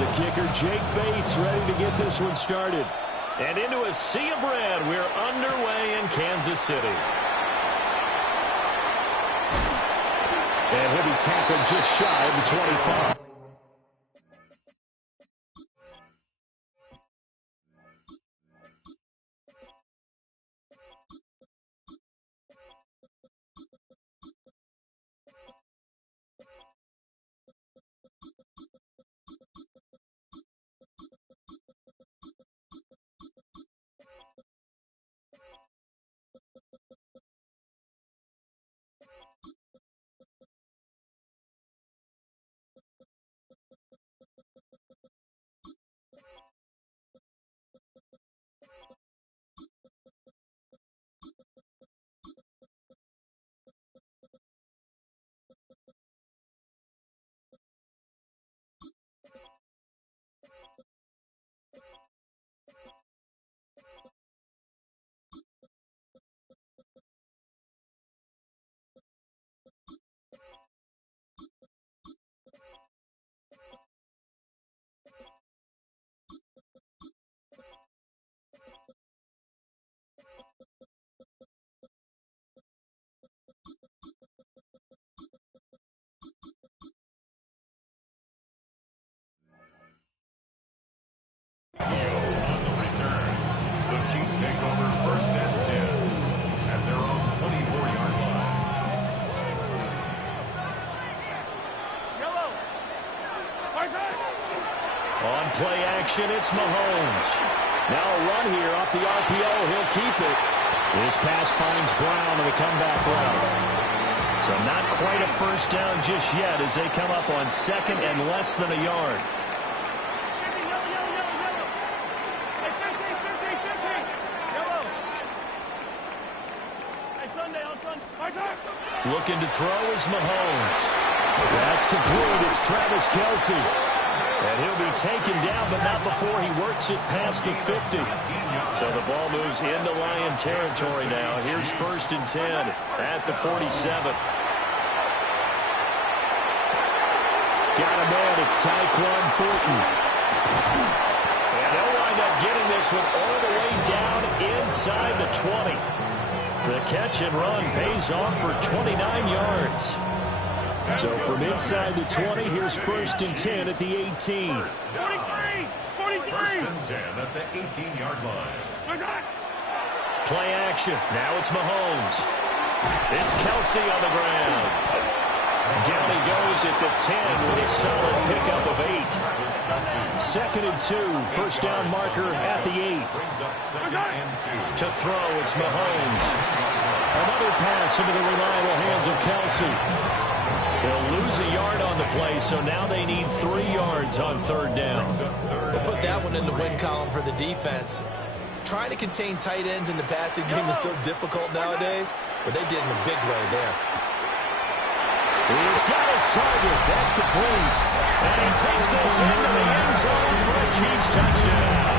the kicker, Jake Bates, ready to get this one started. And into a sea of red, we're underway in Kansas City. And he'll be tackled just shy of the 25. On the return, the Chiefs take over 1st and 10 at their own 24-yard line. On play action, it's Mahomes. Now a run here off the RPO. He'll keep it. This pass finds Brown on the comeback route. So not quite a first down just yet as they come up on 2nd and less than a yard. Looking to throw is Mahomes. That's complete. It's Travis Kelce. And he'll be taken down, but not before he works it past the 50. So the ball moves into Lion territory now. Here's 1st and 10 at the 47. Got him in. It's Tyquan Thornton. And they'll wind up getting this one all the way down inside the 20. The catch and run pays off for 29 yards. So from inside the 20, here's 1st and 10 at the 18. 43! 43! 1st and 10 at the 18-yard line. Play action. Now it's Mahomes. It's Kelce on the ground. Down he goes at the 10 with a solid pickup of 8. 2nd and 2. 1st down marker at the 8. To throw, it's Mahomes. Another pass into the reliable hands of Kelce. They'll lose a yard on the play, so now they need 3 yards on 3rd down. We'll put that one in the win column for the defense. Trying to contain tight ends in the passing game is so difficult nowadays, but they did in a big way there. He's got his target. That's complete. And he takes this into the end zone for a Chiefs touchdown.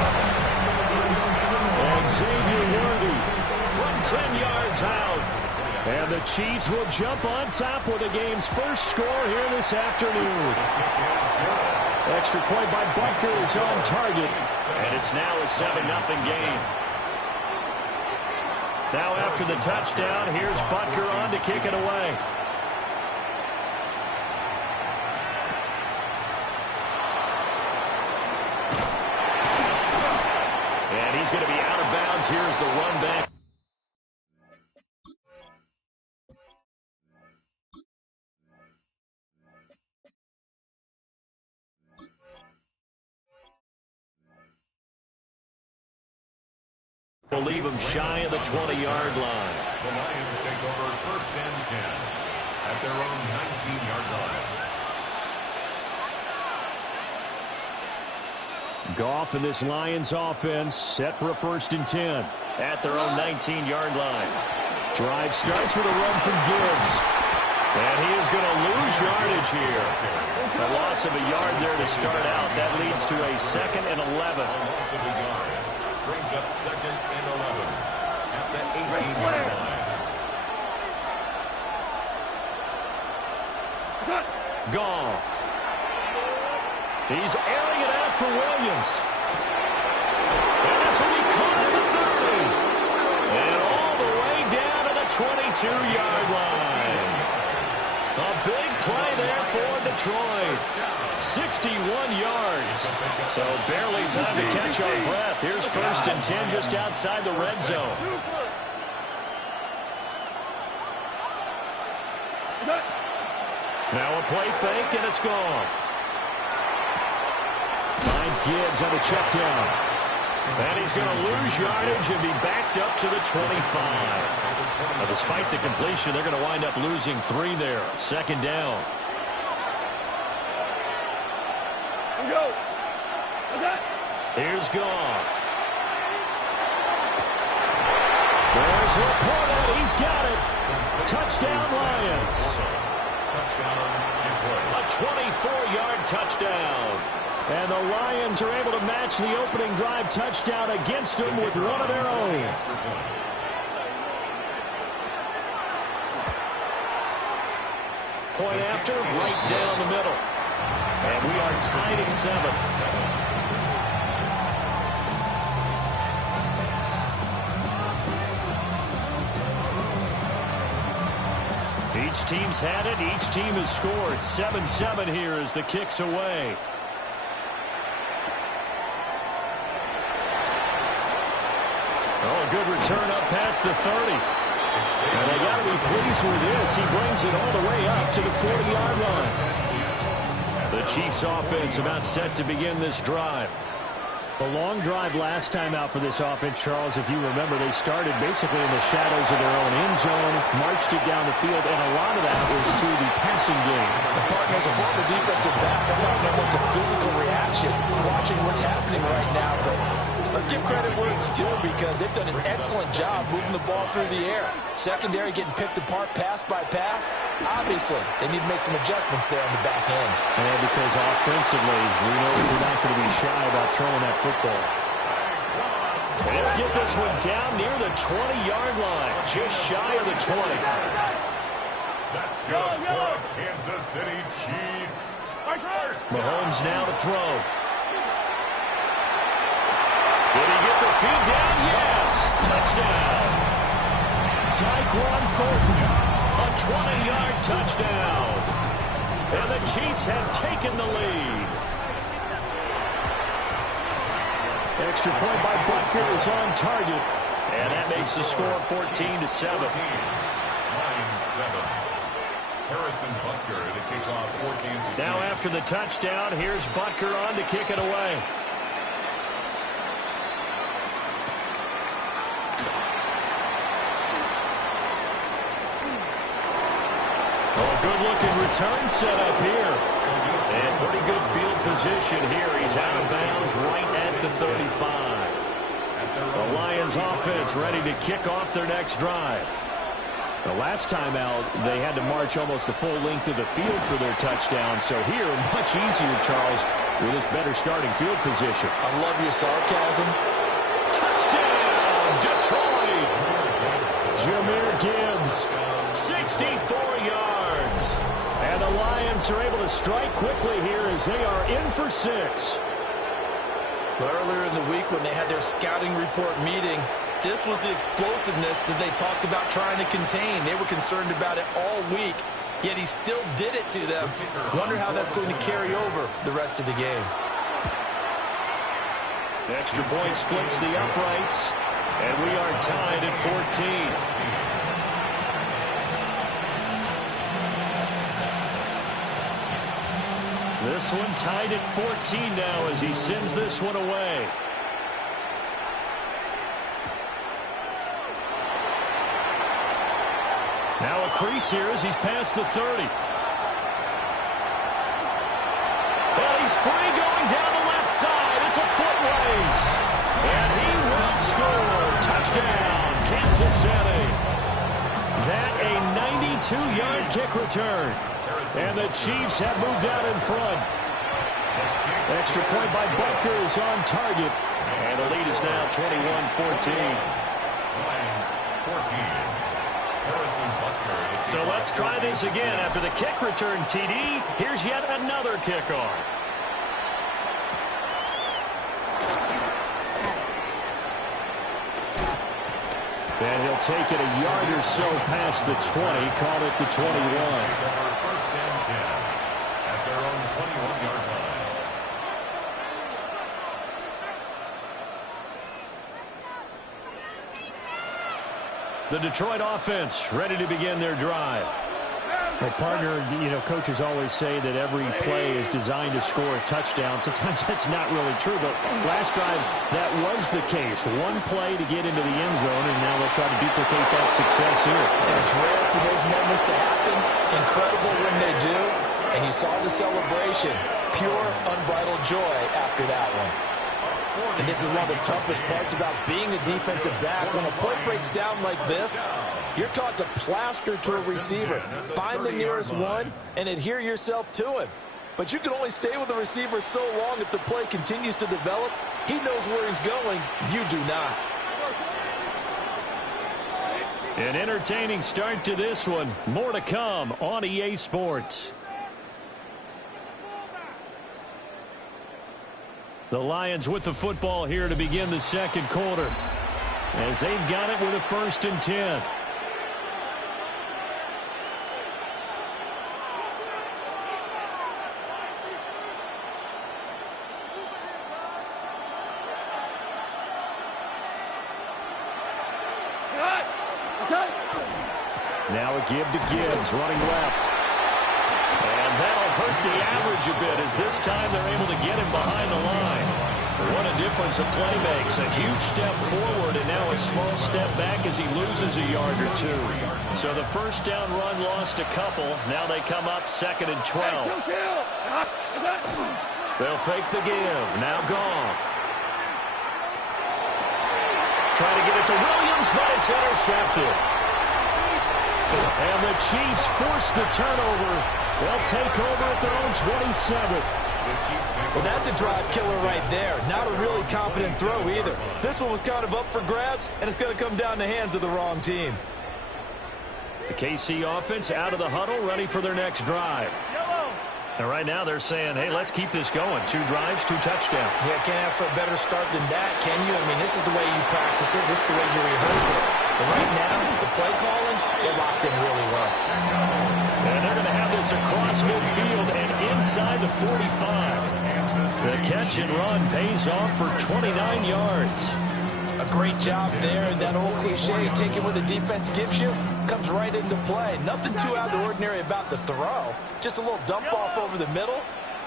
And Xavier Worthy from 10 yards out. And the Chiefs will jump on top with the game's first score here this afternoon. Extra point by Butker is on target. And it's now a 7-0 game. Now after the touchdown, here's Butker on to kick it away. And he's going to be out of bounds. Here's the run back. Will leave him shy of the 20-yard line. The Lions take over 1st and 10 at their own 19-yard line. Goff and this Lions offense set for a 1st and 10 at their own 19-yard line. Drive starts with a run from Gibbs. And he is going to lose yardage here. A loss of a yard there to start out. That leads to a 2nd and 11. Loss of a yard brings up 2nd and 11 at the 18-yard line. Goff. He's airing it out for Williams. And this will be caught at the 30. And all the way down to the 22-yard line. A big play there for Detroit. 61 yards. So barely time to catch our breath. Here's 1st and 10 just outside the red zone. Now a play fake, and it's gone. Finds Gibbs on a check down. And he's going to lose yardage and be backed up to the 25. Now, despite the completion, they're going to wind up losing 3 there. 2nd down. Here's Goff. There's Laporta. He's got it. Touchdown, Lions. A 24-yard touchdown. And the Lions are able to match the opening drive touchdown against them with one of their own. Point after, right down the middle. And we are tied at 7. Each team's had it. Each team has scored. 7-7 here as the kick's away. Oh, a good return up past the 30. And they got to be pleased with this. He brings it all the way up to the 40-yard line. The Chiefs offense about set to begin this drive. A long drive last time out for this offense, Charles. If you remember, they started basically in the shadows of their own end zone, marched it down the field, and a lot of that was through the passing game. The partners of the defensive back, I thought that was a physical reaction watching what's happening right now. But let's give credit where it's due because they've done an excellent job moving the ball through the air. Secondary getting picked apart pass by pass. Obviously, they need to make some adjustments there on the back end. And because offensively, we know they're not going to be shy about throwing that football. They'll get this one down near the 20-yard line, just shy of the 20. That's good for the Kansas City Chiefs. Mahomes now to throw. Did he get the feed down? Yes. Touchdown. Tyquan Thornton, a 20-yard touchdown. And the Chiefs have taken the lead. Extra point by Butker is on target. And that makes the score 14-7. 9-7. Harrison Butker to kick off for Kansas City. Now after the touchdown, here's Butker on to kick it away. Good-looking return set up here. And pretty good field position here. He's out of bounds right at the 35. The Lions offense ready to kick off their next drive. The last time out, they had to march almost the full length of the field for their touchdown. So here, much easier, Charles, with this better starting field position. I love your sarcasm. Touchdown, Detroit! Jahmyr Gibbs. 64 yards. And the Lions are able to strike quickly here as they are in for 6. Earlier in the week when they had their scouting report meeting, this was the explosiveness that they talked about trying to contain. They were concerned about it all week, yet he still did it to them. Wonder how that's going to carry over the rest of the game. The extra point splits the uprights, and we are tied at 14. This one tied at 14 now as he sends this one away. Now a crease here as he's past the 30. Well, he's free going down the left side. It's a foot race. And he will score. Touchdown, Kansas City. That a 92-yard kick return. And the Chiefs have moved out in front. Extra point by Butker is on target. And the lead is now 21-14. Lions 14. Harrison Butker. So let's try this again. After the kick return, TD, here's yet another kickoff. And he'll take it a yard or so past the 20, call it the 21. First and 10 at their own 21-yard line. The Detroit offense ready to begin their drive. Well, partner, coaches always say that every play is designed to score a touchdown. Sometimes that's not really true, but last drive, that was the case. One play to get into the end zone, and now they'll try to duplicate that success here. And it's rare for those moments to happen. Incredible when they do. And you saw the celebration. Pure, unbridled joy after that one. And this is one of the toughest parts about being a defensive back. When a play breaks down like this, you're taught to plaster to a receiver. Find the nearest one and adhere yourself to him. But you can only stay with the receiver so long if the play continues to develop. He knows where he's going. You do not. An entertaining start to this one. More to come on EA Sports. The Lions with the football here to begin the second quarter, as they've got it with a 1st and 10. Now a give to Gibbs, running left. And that'll hurt the average a bit, as this time they're able to get him behind the line. What a difference a play makes. A huge step forward and now a small step back as he loses a yard or two. So the first down run lost a couple. Now they come up 2nd and 12. They'll fake the give. Now Goff. Trying to get it to Williams, but it's intercepted. And the Chiefs force the turnover. They'll take over at their own 27. Well, that's a drive killer right there. Not a really confident throw either. This one was kind of up for grabs, and it's going to come down the hands of the wrong team. The KC offense out of the huddle, ready for their next drive. And right now they're saying, hey, let's keep this going. 2 drives, 2 touchdowns. Yeah, can't ask for a better start than that, can you? I mean, this is the way you practice it. This is the way you rehearse it. But right now, the play calling, they're locked in really well. And they're going to have this across midfield and inside the 45. The catch and run pays off for 29 yards. A great job there, and that old cliche, take it what the defense gives you, comes right into play. Nothing too out of the ordinary about the throw. Just a little dump off over the middle.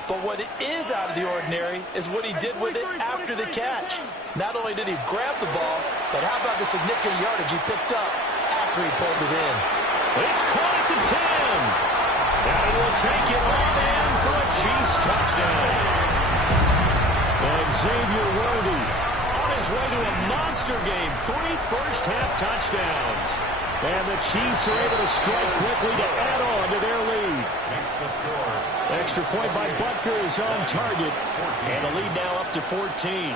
But what is out of the ordinary is what he did with it after the catch. Not only did he grab the ball, but how about the significant yardage he picked up after he pulled it in. It's caught at the 10. And he will take it on in for a Chiefs touchdown. And Xavier Worthy on his way to a monster game. 3 first-half touchdowns. And the Chiefs are able to strike quickly to add on to their lead. Extra point by Butker is on target. And the lead now up to 14.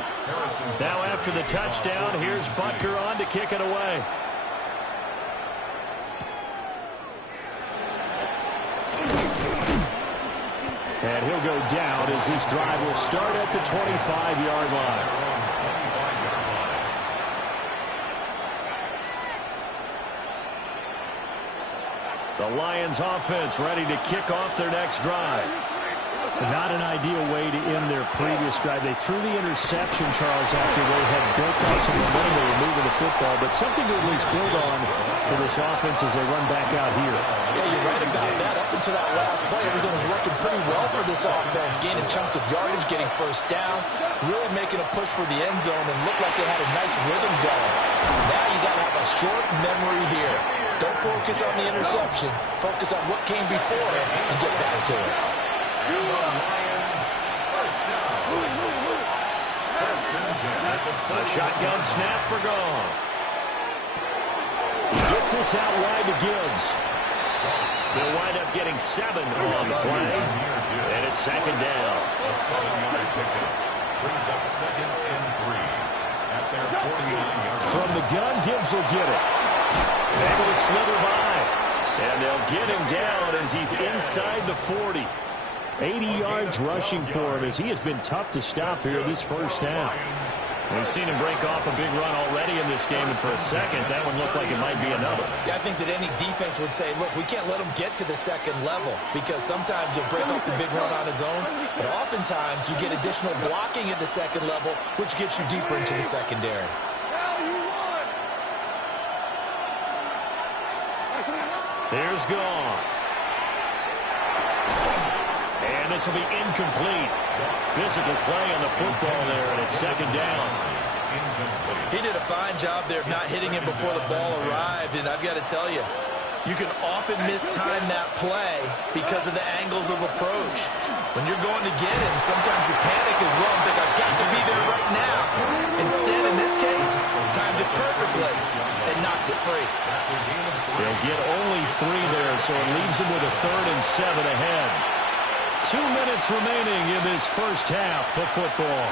Now after the touchdown, here's Butker on to kick it away. And he'll go down as this drive will start at the 25-yard line. The Lions offense ready to kick off their next drive. Not an ideal way to end their previous drive. They threw the interception, Charles, after they had built up some momentum. They were moving the football, but something to at least build on for this offense as they run back out here. Yeah, you're right about that. Up until that last play, everything was working pretty well for this offense. Gaining chunks of yardage, getting first downs, really making a push for the end zone, and looked like they had a nice rhythm going. Now you got to have a short memory here. Don't focus on the interception. Focus on what came before it and get back to it. A shotgun snap for Goff. Gets this out wide to Gibbs. They'll wind up getting 7 on the play. And it's 2nd down. A 7-yard pickup brings up 2nd and 3 at their 49-yard line. From the gun, Gibbs will get it. Able to slither by. And they'll get him down as he's inside the 40. 80 yards rushing for him as he has been tough to stop here this first half. We've seen him break off a big run already in this game, and for a second, that one looked like it might be another. Yeah, I think that any defense would say, look, we can't let him get to the second level, because sometimes he'll break off the big run on his own, but oftentimes you get additional blocking at the second level, which gets you deeper into the secondary. Here's Goff. And this will be incomplete. Physical play on the football there, and it's second down. He did a fine job there of not hitting him before the ball arrived, and I've got to tell you, you can often mistime that play because of the angles of approach. When you're going to get him, sometimes you panic as well and think, I've got to be there right now. Instead, in this case, timed it perfectly and knocked it free. They'll get only 3 there, so it leaves him with a 3rd and 7 ahead. 2 minutes remaining in this first half of football.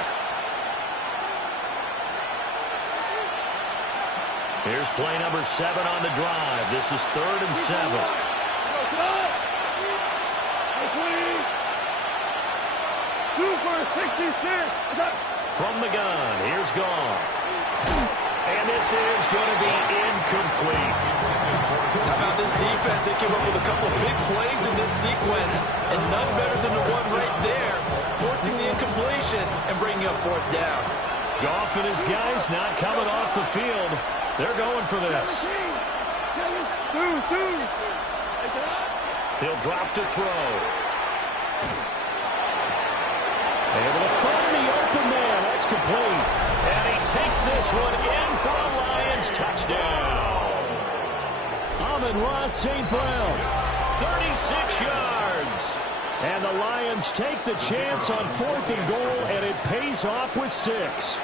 Here's play number 7 on the drive. This is 3rd and 7. From the gun, here's Goff. And this is going to be incomplete. How about this defense? They came up with a couple big plays in this sequence, and none better than the one right there, forcing the incompletion and bringing up 4th down. Goff and his guys not coming off the field. They're going for this. He'll drop to throw. Able to find the open man. That's complete. And he takes this one in for a Lions touchdown. Amon-Ra St. Brown. 36 yards. And the Lions take the chance on 4th and goal, and it pays off with 6.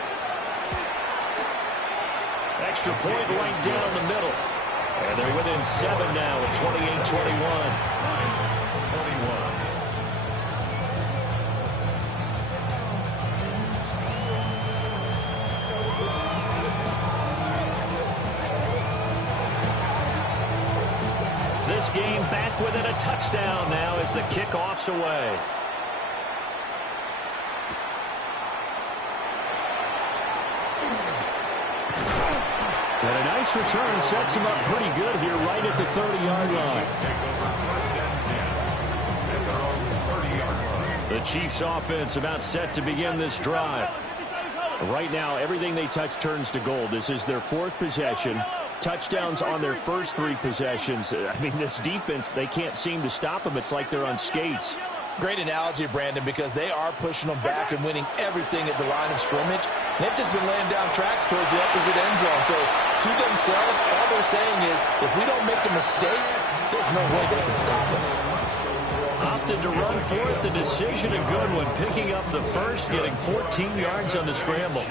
Extra point right down the middle. And they're within 7 now at 28-21. This game back within a touchdown now as the kickoff's away. And a nice return sets him up pretty good here right at the 30-yard line. The Chiefs offense about set to begin this drive. Right now, everything they touch turns to gold. This is their 4th possession. Touchdowns on their first 3 possessions. I mean, this defense, they can't seem to stop them. It's like they're on skates. Great analogy, Brandon, because they are pushing them back and winning everything at the line of scrimmage. They've just been laying down tracks towards the opposite end zone. So, to themselves, all they're saying is, if we don't make a mistake, there's no way they can stop us. Opted to run for it. The decision, a good one. Picking up the first, getting 14 yards on the scramble.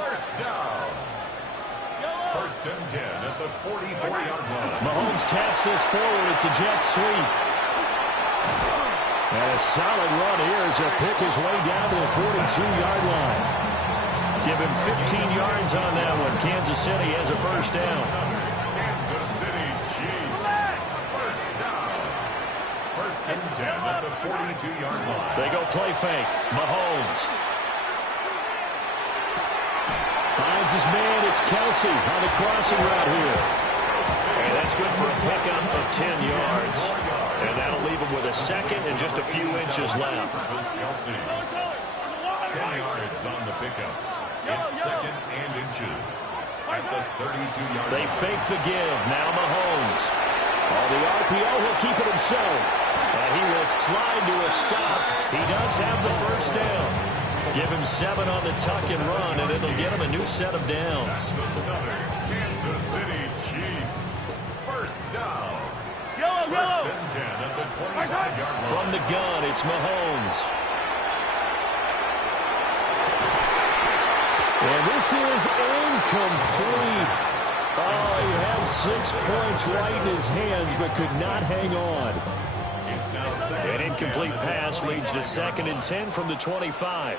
First down. 1st and 10 at the 44-yard line. Mahomes taps this forward. It's a jet sweep. And a solid run here as he'll pick his way down to the 42-yard line. Give him 15 yards on that one. Kansas City has a first down. Kansas City Chiefs. First down. 1st and 10 at the 42-yard line. They go play fake. Mahomes. Finds his man. It's Kelsey on the crossing route here. And that's good for a pickup of 10 yards. And that'll leave him with a second and just a few inches left. 10 yards on the pickup. It's 2nd and inches at the 32-yard line. They fake the give. Now Mahomes. On the RPO, he'll keep it himself. And he will slide to a stop. He does have the first down. Give him 7 on the tuck and run, and it'll get him a new set of downs. Another Kansas City Chiefs. First down. Yellow. 1st and 10 at the 25-yard line. From the gun, it's Mahomes. And this is incomplete. Oh, he had 6 points right in his hands, but could not hang on. An incomplete pass leads to 2nd and 10 from the 25.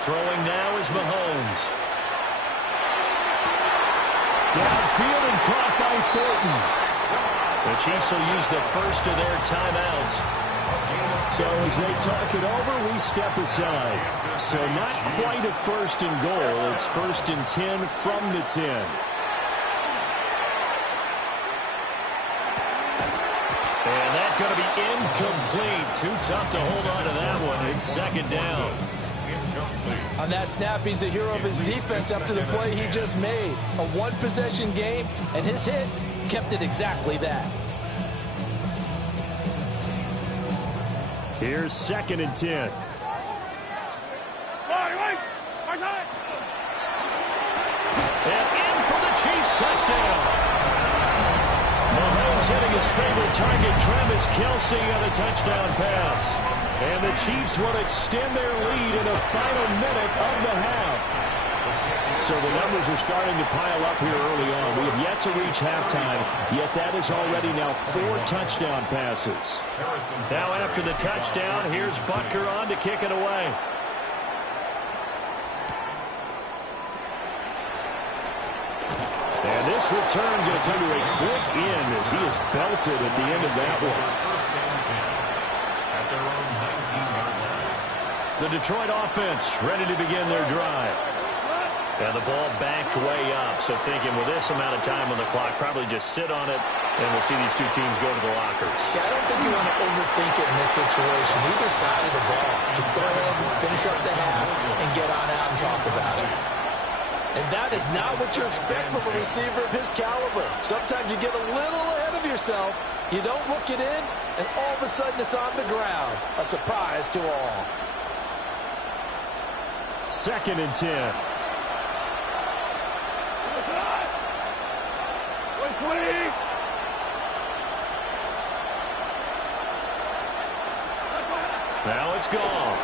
Throwing now is Mahomes. Downfield and caught by Thornton. The Chiefs will use the first of their timeouts. So as they talk it over, we step aside. So not quite a first and goal. It's 1st and 10 from the 10. And that's going to be incomplete. Too tough to hold on to that one. It's 2nd down. On that snap, he's the hero of his defense after the play he just made. A one-possession game, and his hit kept it exactly that. Here's 2nd and 10. And in for the Chiefs touchdown. Mahomes hitting his favorite target, Travis Kelce, on a touchdown pass. And the Chiefs will extend their lead in the final minute of the half. So the numbers are starting to pile up here early on. We have yet to reach halftime, yet that is already now 4 touchdown passes. Now after the touchdown, here's Butker on to kick it away. And this return going to come to a quick end as he is belted at the end of that one. The Detroit offense ready to begin their drive. And the ball backed way up, so thinking with this amount of time on the clock, probably just sit on it, and we'll see these two teams go to the lockers. Yeah, I don't think you want to overthink it in this situation. Either side of the ball. Just go ahead and finish up the half and get on out and talk about it. And that is not what you expect from a receiver of his caliber. Sometimes you get a little ahead of yourself, you don't look it in, and all of a sudden it's on the ground. A surprise to all. 2nd and 10. Now it's gone.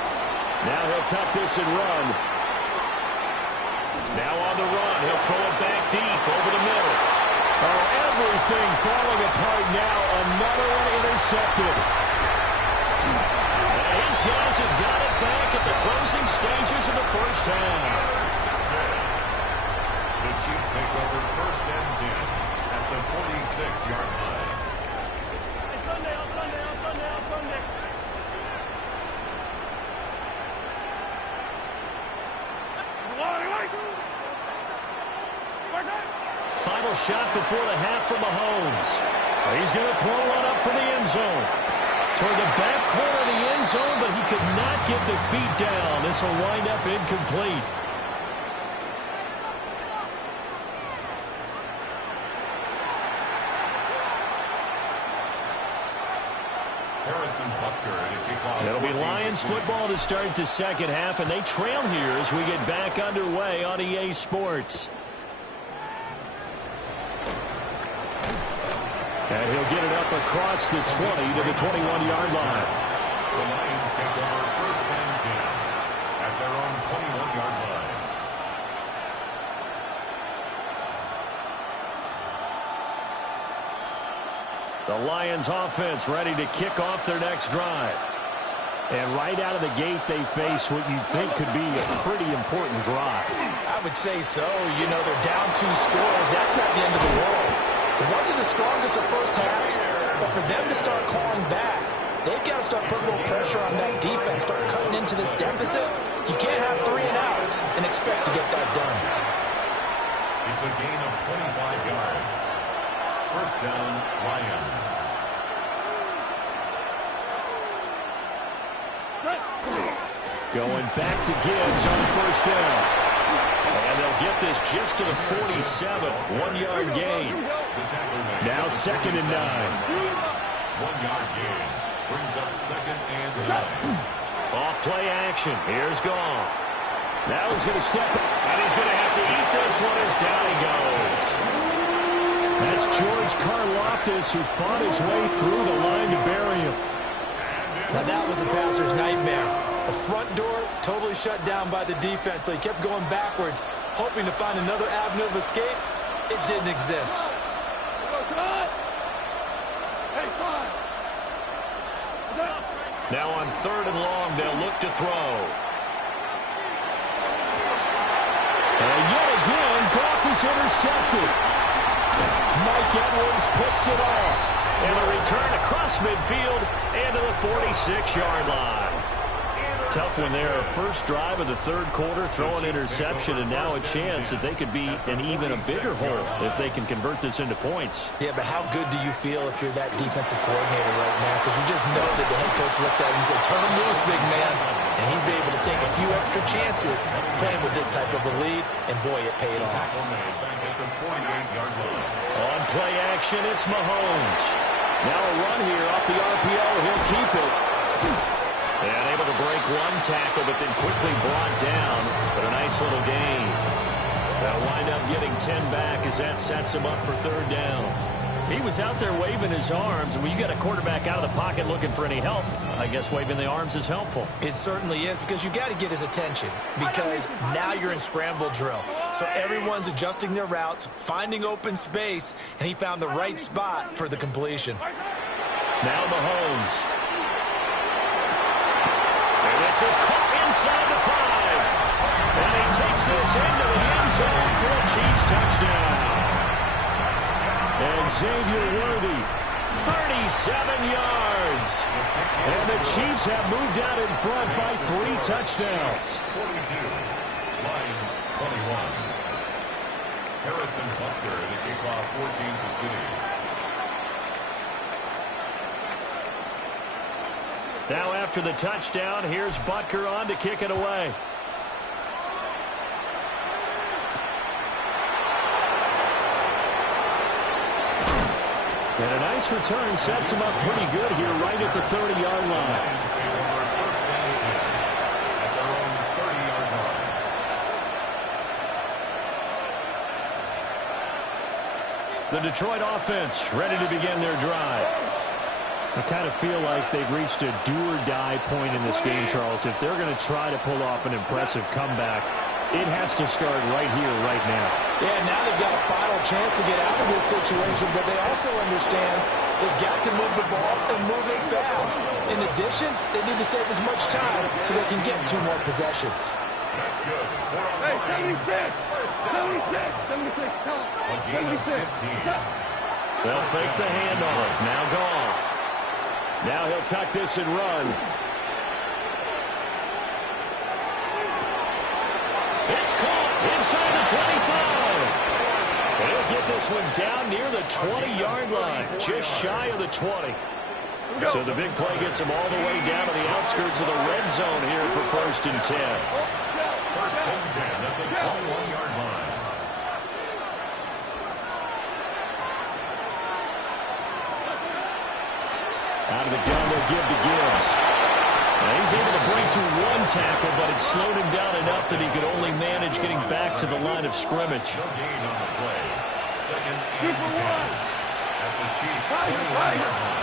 Now he'll tuck this and run. Now on the run. He'll throw it back deep over the middle. Oh, everything falling apart now. Another one intercepted. And his guys have got it back at the closing stages of the first half. The Chiefs take over 1st and 10 at the 46-yard line. Final shot before the half for Mahomes. He's going to throw one up for the end zone. Toward the back corner of the end zone, but he could not get the feet down. This will wind up incomplete. It'll be Lions football to start the second half, and they trail here as we get back underway on EA Sports. And he'll get it up across the 20 to the 21-yard line. The Lions take over 1st and 10 at their own 21-yard line. The Lions offense ready to kick off their next drive. And right out of the gate, they face what you think could be a pretty important drive. I would say so. You know, they're down 2 scores. That's not the end of the world. It wasn't the strongest of first halves, but for them to start clawing back, they've got to start putting a little pressure on that defense, start cutting into this deficit. You can't have 3 and outs and expect to get that done. It's a gain of 25 yards. 1st down, Lions. Going back to Gibbs on 1st down. And they'll get this just to the 47. 1-yard gain. Now 2nd and 9. 1-yard gain brings up 2nd and 9. Off play action. Here's Goff. Now he's going to step up. And he's going to have to eat this one as down he goes. That's George Karlaftis who fought his way through the line to bury him. Now that was a passer's nightmare. The front door totally shut down by the defense, so he kept going backwards, hoping to find another avenue of escape. It didn't exist. Now on 3rd and long, they'll look to throw. And yet again, Goff is intercepted. Mike Edwards picks it off. And the return across midfield and to the 46-yard line. Tough one there. First drive of the third quarter, throw an interception, and now a chance that they could be in even a bigger hole if they can convert this into points. Yeah, but how good do you feel if you're that defensive coordinator right now? Because you just know that the head coach looked at him and said, turn him loose, big man. And he'd be able to take a few extra chances playing with this type of a lead, and boy, it paid off. On play action, it's Mahomes. Now a run here off the RPO. He'll keep it. And able to break one tackle, but then quickly brought down. But a nice little gain. They'll wind up getting 10 back as that sets him up for third down. He was out there waving his arms, and when you got a quarterback out of the pocket looking for any help, I guess waving the arms is helpful. It certainly is, because you got to get his attention, because now you're in scramble drill. So everyone's adjusting their routes, finding open space, and he found the right spot for the completion. Now Mahomes. And this is caught inside the 5. And he takes this into the end zone for a Chiefs touchdown. And Xavier Worthy, 37 yards. and the Chiefs have moved out in front by 3 touchdowns. 42, Lions 21. Harrison Butker to kick off for Kansas City. Now after the touchdown, here's Butker on to kick it away. And a nice return sets him up pretty good here right at the 30-yard line. The Detroit offense ready to begin their drive. I kind of feel like they've reached a do-or-die point in this game, Charles. If they're going to try to pull off an impressive comeback, it has to start right here, right now. Yeah, now they've got a final chance to get out of this situation, but they also understand they've got to move the ball and move it fast. In addition, they need to save as much time so they can get 2 more possessions. That's good. Hey, 76! 76! 76! They'll fake the handoff. Now Goff. Now he'll tuck this and run. It's caught inside the 25. He'll get this one down near the 20-yard line, just shy of the 20. So the big play gets him all the way down to the outskirts of the red zone here for 1st and 10. First and 10 at the 21-yard line. Out of the gun, they'll give to Gibbs. Now he's able to break to 1 tackle, but it slowed him down enough that he could only manage getting back to the line of scrimmage. No gain on the play. Second and 10 at the Chiefs' 21-yard line.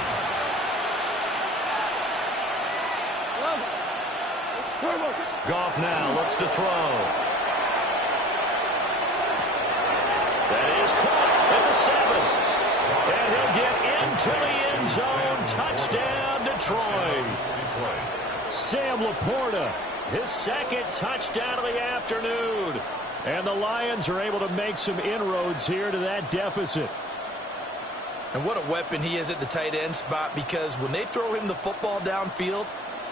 Goff now looks to throw. That is caught at the 7. And he'll get into the end zone. Touchdown, Detroit. Sam Laporta, his 2nd touchdown of the afternoon. And the Lions are able to make some inroads here to that deficit. And what a weapon he is at the tight end spot, because when they throw him the football downfield,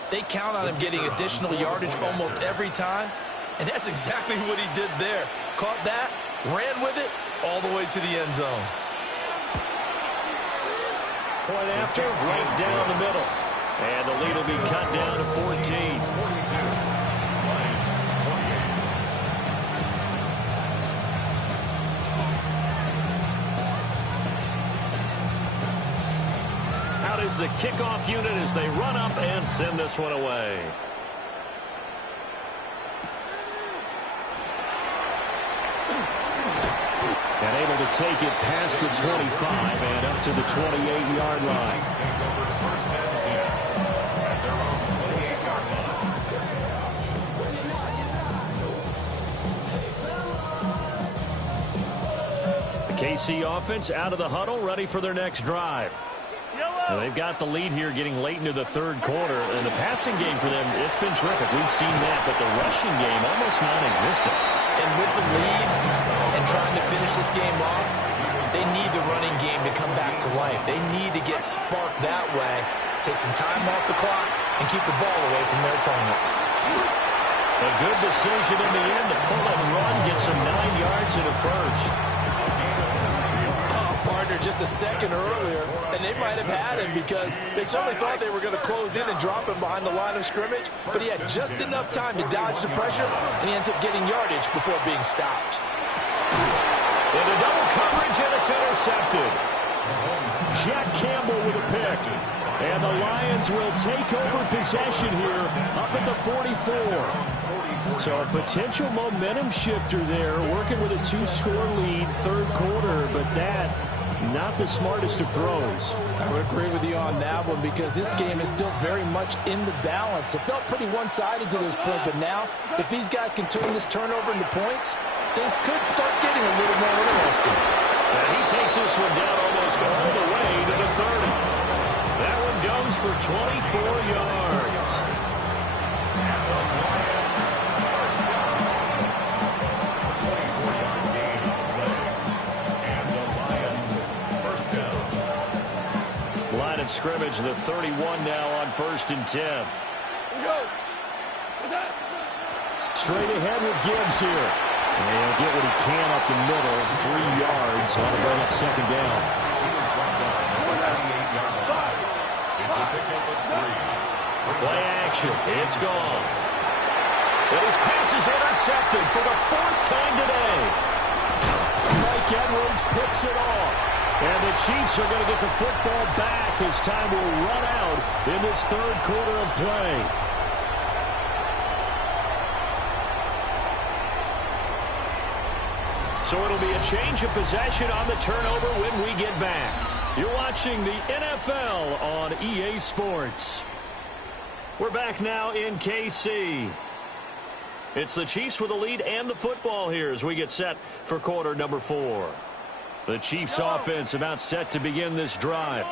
they count on him getting additional yardage almost every time. And that's exactly what he did there. Caught that, ran with it, all the way to the end zone. Point after, right down the middle. And the lead will be cut down to 14. Out is the kickoff unit as they run up and send this one away. And able to take it past the 25 and up to the 28-yard line. The KC offense out of the huddle, ready for their next drive. Now they've got the lead here getting late into the 3rd quarter, and the passing game for them, it's been terrific. We've seen that, but the rushing game almost non-existent. And with the lead and trying to finish this game off, they need need the running game to come back to life. They need to get sparked that way, take some time off the clock, and keep the ball away from their opponents. A good decision in the end. The pull and run gets them 9 yards and a first. Partner just a second earlier, and they might have had him because they certainly thought they were going to close in and drop him behind the line of scrimmage, but he had just enough time to dodge the pressure, and he ends up getting yardage before being stopped. Into double coverage, and it's intercepted. Jack Campbell with a pick. And the Lions will take over possession here up at the 44. So a potential momentum shifter there, working with a 2-score lead, third quarter, but that, not the smartest of throws. I would agree with you on that one because this game is still very much in the balance. It felt pretty one-sided to this point, but now, if these guys can turn this turnover into points, things could start getting a little more interesting. And he takes this one down almost all the way to the 30. That one goes for 24 yards. Line of scrimmage, the 31 now on 1st and 10. Straight ahead with Gibbs here. And he'll get what he can up the middle, 3 yards. That'll bring up second down. Play action. It's gone. And his pass is intercepted for the 4th time today. Mike Edwards picks it off. And the Chiefs are going to get the football back as time will run out in this third quarter of play. So it'll be a change of possession on the turnover when we get back. You're watching the NFL on EA Sports. We're back now in KC. It's the Chiefs with the lead and the football here as we get set for quarter number 4. The Chiefs offense about set to begin this drive.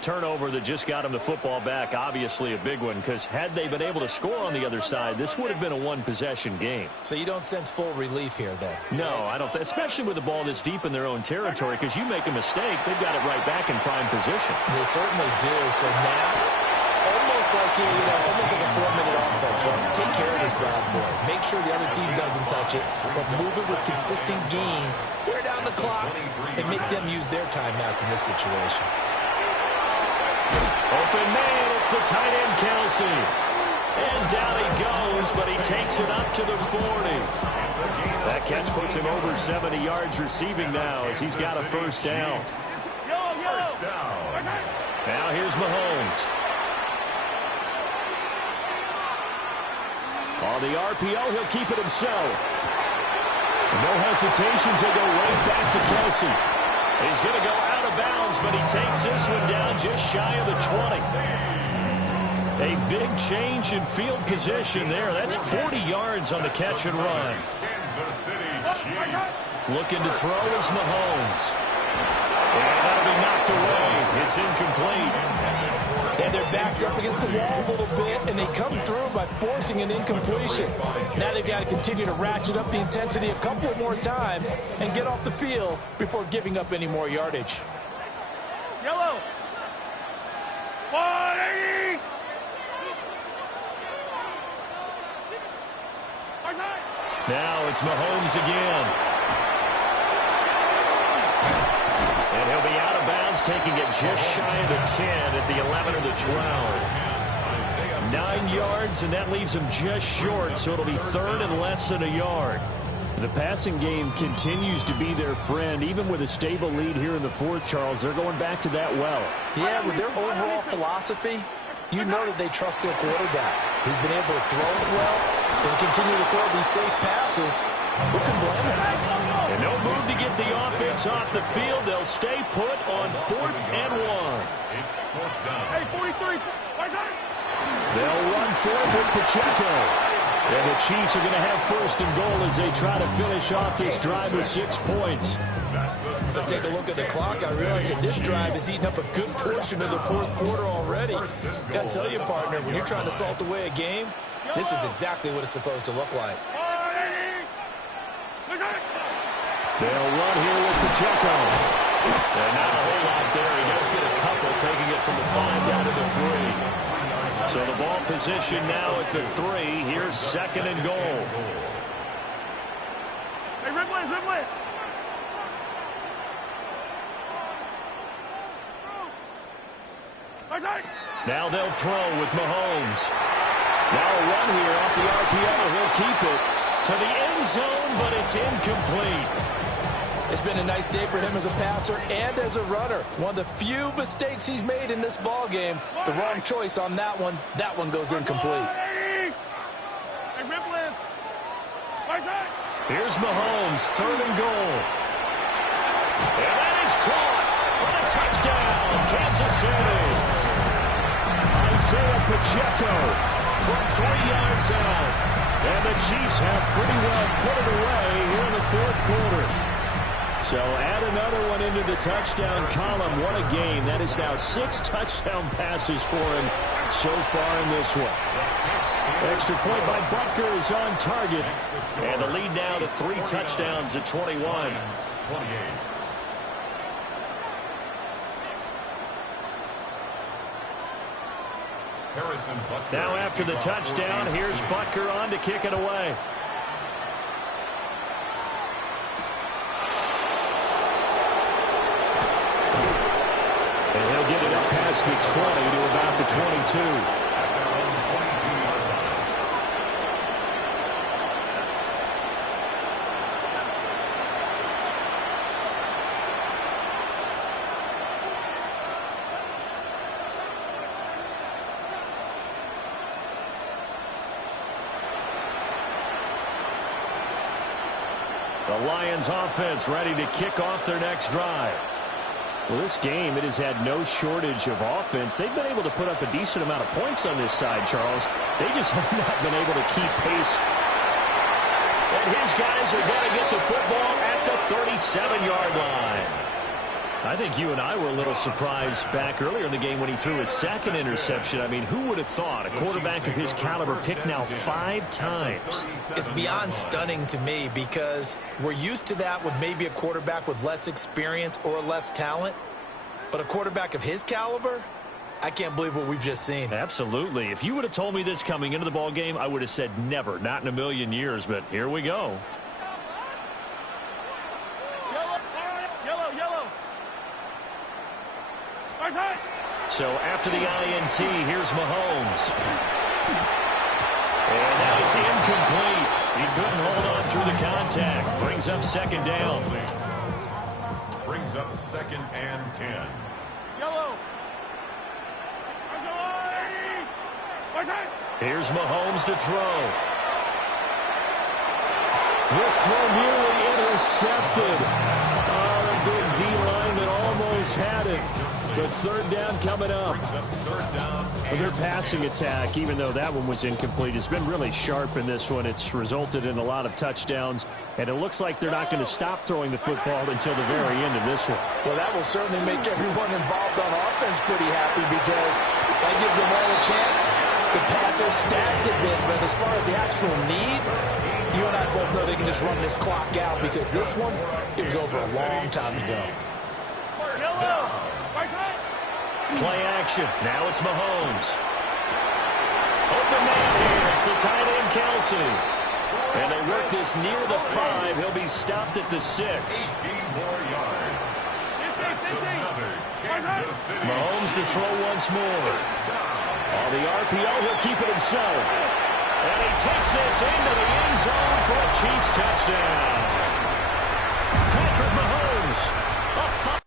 Turnover that just got them the football back, obviously a big one, because had they been able to score on the other side, this would have been a one-possession game. So you don't sense full relief here, then? No, I don't, especially with the ball this deep in their own territory, because you make a mistake, they've got it right back in prime position. They certainly do. So now, almost like a 4-minute offense, right? Take care of this bad boy. Make sure the other team doesn't touch it, but move it with consistent gains, wear down the clock, and make them use their timeouts in this situation. Open man, it's the tight end, Kelsey. And down he goes, but he takes it up to the 40. That catch puts him over 70 yards receiving now as he's got a first down. First down. Now here's Mahomes. On the RPO, he'll keep it himself. No hesitations, they go right back to Kelsey. He's going to go out of bounds, but he takes this one down just shy of the 20. A big change in field position there. That's 40 yards on the catch and run. Kansas City Chiefs. Looking to throw is Mahomes. And that'll be knocked away. It's incomplete. And their back's up against the wall a little bit, and they come through by forcing an incompletion. Now they've got to continue to ratchet up the intensity a couple more times and get off the field before giving up any more yardage. Yellow. 180. Now it's Mahomes again. And he'll be out of bounds, taking it just shy of the 10 at the 11 or the 12. 9 yards, and that leaves him just short, so it'll be third and less than a yard. The passing game continues to be their friend. Even with a stable lead here in the fourth, Charles, they're going back to that well. Yeah, with their overall philosophy, you know that they trust their quarterback. He's been able to throw it well. They'll continue to throw these safe passes. Who can blame them? And no move to get the offense off the field. They'll stay put on 4th and 1. It's 4th down. Hey, 43. They'll run for it with Pacheco. And the Chiefs are going to have first and goal as they try to finish off this drive with 6 points. As I take a look at the clock, I realize that this drive has eaten up a good portion of the fourth quarter already. Got to tell you, partner, when you're trying to salt away a game, this is exactly what it's supposed to look like. They'll run here with Pacheco. And not a whole lot there. He does get a couple, taking it from the 5 down to the 3. So the ball position now at the 3. Here's second and goal. Hey, Ripley, Ripley. Now they'll throw with Mahomes. Now a run here off the RPO. He'll keep it to the end zone, but it's incomplete. It's been a nice day for him as a passer and as a runner. One of the few mistakes he's made in this ball game. The wrong choice on that one. That one goes incomplete. Here's Mahomes, third and goal. And that is caught for the touchdown, Kansas City. Isaiah Pacheco from 3 yards out. And the Chiefs have pretty well put it away here in the fourth quarter. So add another one into the touchdown column. What a game. That is now 6 touchdown passes for him so far in this one. Extra point by Butker is on target. And the lead now to 3 touchdowns at 21. Now after the touchdown, here's Butker on to kick it away. And he'll get it up past the 20 to about the 22. The Lions offense ready to kick off their next drive. Well, this game, it has had no shortage of offense. They've been able to put up a decent amount of points on this side, Charles. They just have not been able to keep pace. And his guys are going to get the football at the 37-yard line. I think you and I were a little surprised back earlier in the game when he threw his second interception. I mean, who would have thought a quarterback of his caliber picked now 5 times? It's beyond stunning to me because we're used to that with maybe a quarterback with less experience or less talent. But a quarterback of his caliber, I can't believe what we've just seen. Absolutely. If you would have told me this coming into the ball game, I would have said never, not in a million years. But here we go. So after the INT, here's Mahomes. And that is incomplete. He couldn't hold on through the contact. Brings up second down. Brings up second and 10. Yellow. Here's Mahomes to throw. This throw nearly intercepted. Oh, the big D lineman almost had it. But third down coming up. Well, their passing attack, even though that one was incomplete, has been really sharp in this one. It's resulted in a lot of touchdowns, and it looks like they're not going to stop throwing the football until the very end of this one. Well, that will certainly make everyone involved on offense pretty happy because that gives them all a chance to pad their stats a bit. But as far as the actual need, you and I both know they can just run this clock out because this one, it was over a long time ago. Play action. Now it's Mahomes. Open man here. It's the tight end, Kelsey. And they work this near the 5. He'll be stopped at the 6. 18 more yards. Mahomes to throw once more. On the RPO, he'll keep it himself. And he takes this into the end zone for a Chiefs touchdown. Patrick Mahomes. A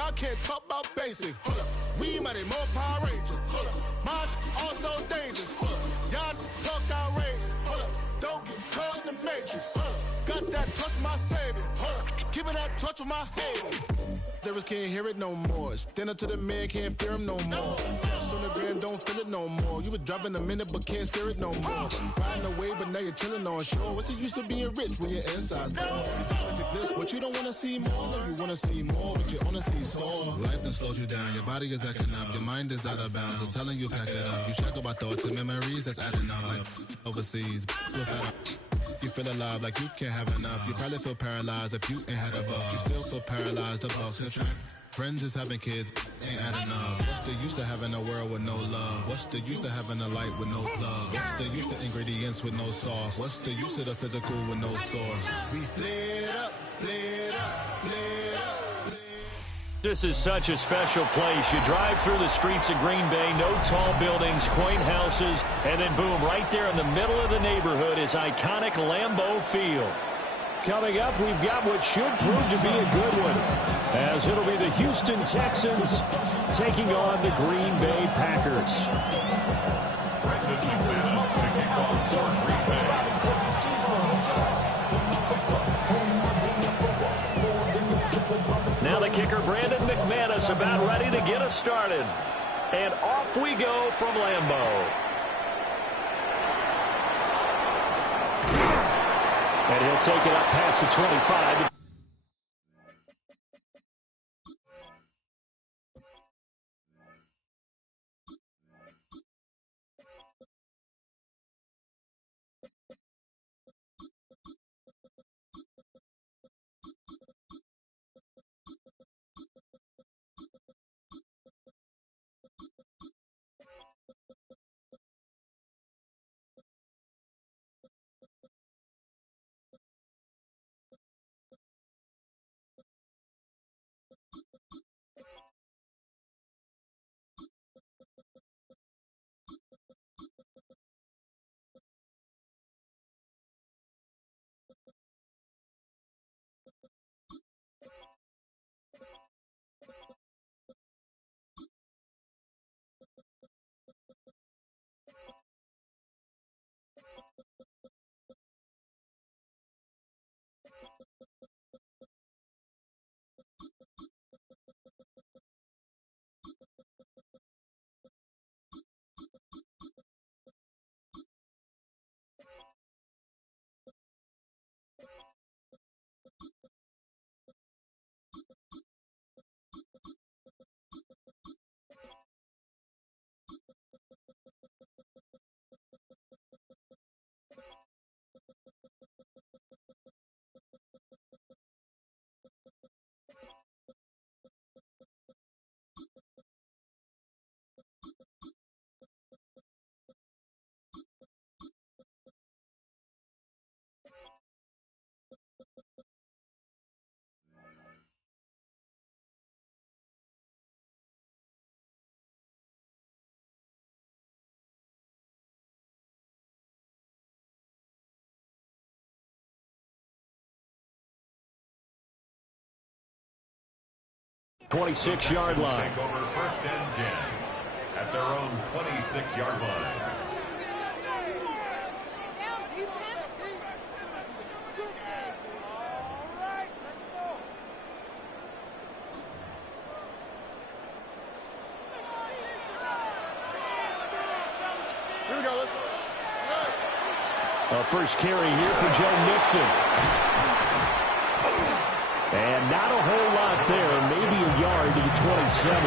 Y'all can't talk about basic. Hold up. We mighty more Power Rangers. Hold up. Mine also dangerous. Hold up. Y'all talk outrageous. Hold up. Don't get caught in the matrix. Hold up. Got that touch my savior. Hold up. Keeping that touch with my haters. Lyrics can't hear it no more. Stand up to the man, can't fear him no more. On the grand, don't feel it no more. You were driving a minute, but can't steer it no more. Riding away, but now you're chilling on shore. What's the use of being rich when your inside's poor? This, what you don't want to see more. No, you want to see more, but you only see sore. Life then slows you down. Your body is acting up. Your mind is out of bounds. It's telling you pack it up. You check about thoughts and memories that's adding up. Like overseas, you feel alive like you can't have enough. You probably feel paralyzed if you ain't had a buck. You still feel paralyzed, the bucks and track. Friends is having kids, ain't adding up. What's the use of having a world with no love? What's the use of having a light with no plug? What's the use of ingredients with no sauce? What's the use of the physical with no source? We flared up, flared up, flared up. This is such a special place. You drive through the streets of Green Bay, no tall buildings, quaint houses, and then boom, right there in the middle of the neighborhood is iconic Lambeau Field. Coming up, we've got what should prove to be a good one, as it'll be the Houston Texans taking on the Green Bay Packers. Now the kicker, Brandon McManus, about ready to get us started. And off we go from Lambeau. And he'll take it up past the 25. .26-yard line. Take over first and 10 at their own 26-yard line. Here we go. A first carry here for Joe Mixon. And not a whole lot there, maybe a yard to the 27.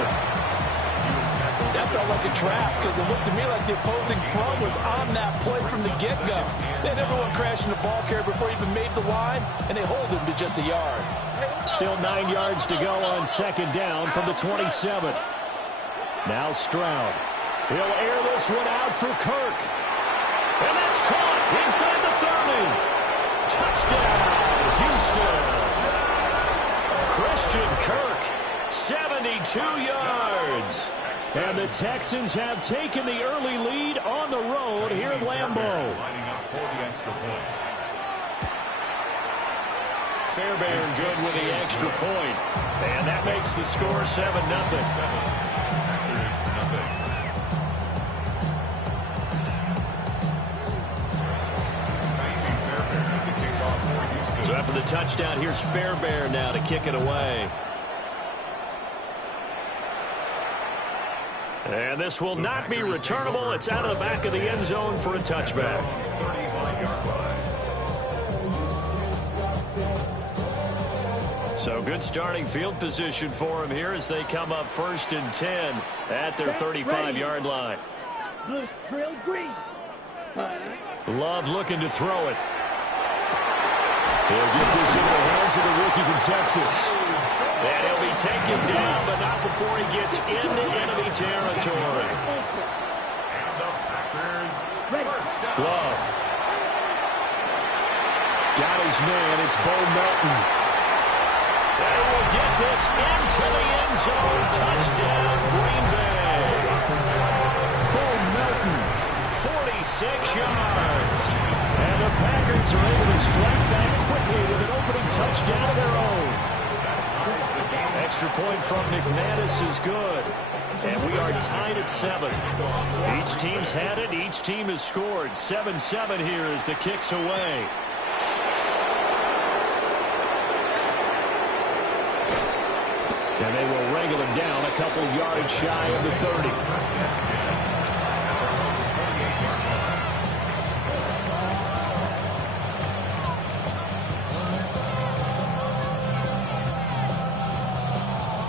That felt like a trap because it looked to me like the opposing front was on that play from the get-go. They had everyone crashing the ball carrier before he even made the line, and they hold him to just a yard. Still 9 yards to go on second down from the 27. Now Stroud. He'll air this one out for Kirk. And that's caught inside the 30. Touchdown, Houston. Christian Kirk, 72 yards. And the Texans have taken the early lead on the road here at Lambeau. Lining up for the extra point. Fairbairn good with the extra point. And that makes the score 7-0. So after the touchdown, here's Fairbairn now to kick it away. And this will not be returnable. It's out of the back of the end zone for a touchback. So good starting field position for him here as they come up 1st and 10 at their 35-yard line. Blue, trail green. Love looking to throw it. He'll get this into the hands of the rookie from Texas. And he'll be taken down, but not before he gets into enemy territory. Love. Got his man. It's Bo Melton. They will get this into the end zone. Touchdown, Green Bay. Bo Melton, 46 yards. And the Packers are able to strike back quickly with an opening touchdown of their own. Extra point from McManus is good. And we are tied at 7. Each team's had it. Each team has scored. 7-7 here as the kick's away. And they will wrangle him down a couple yards shy of the 30.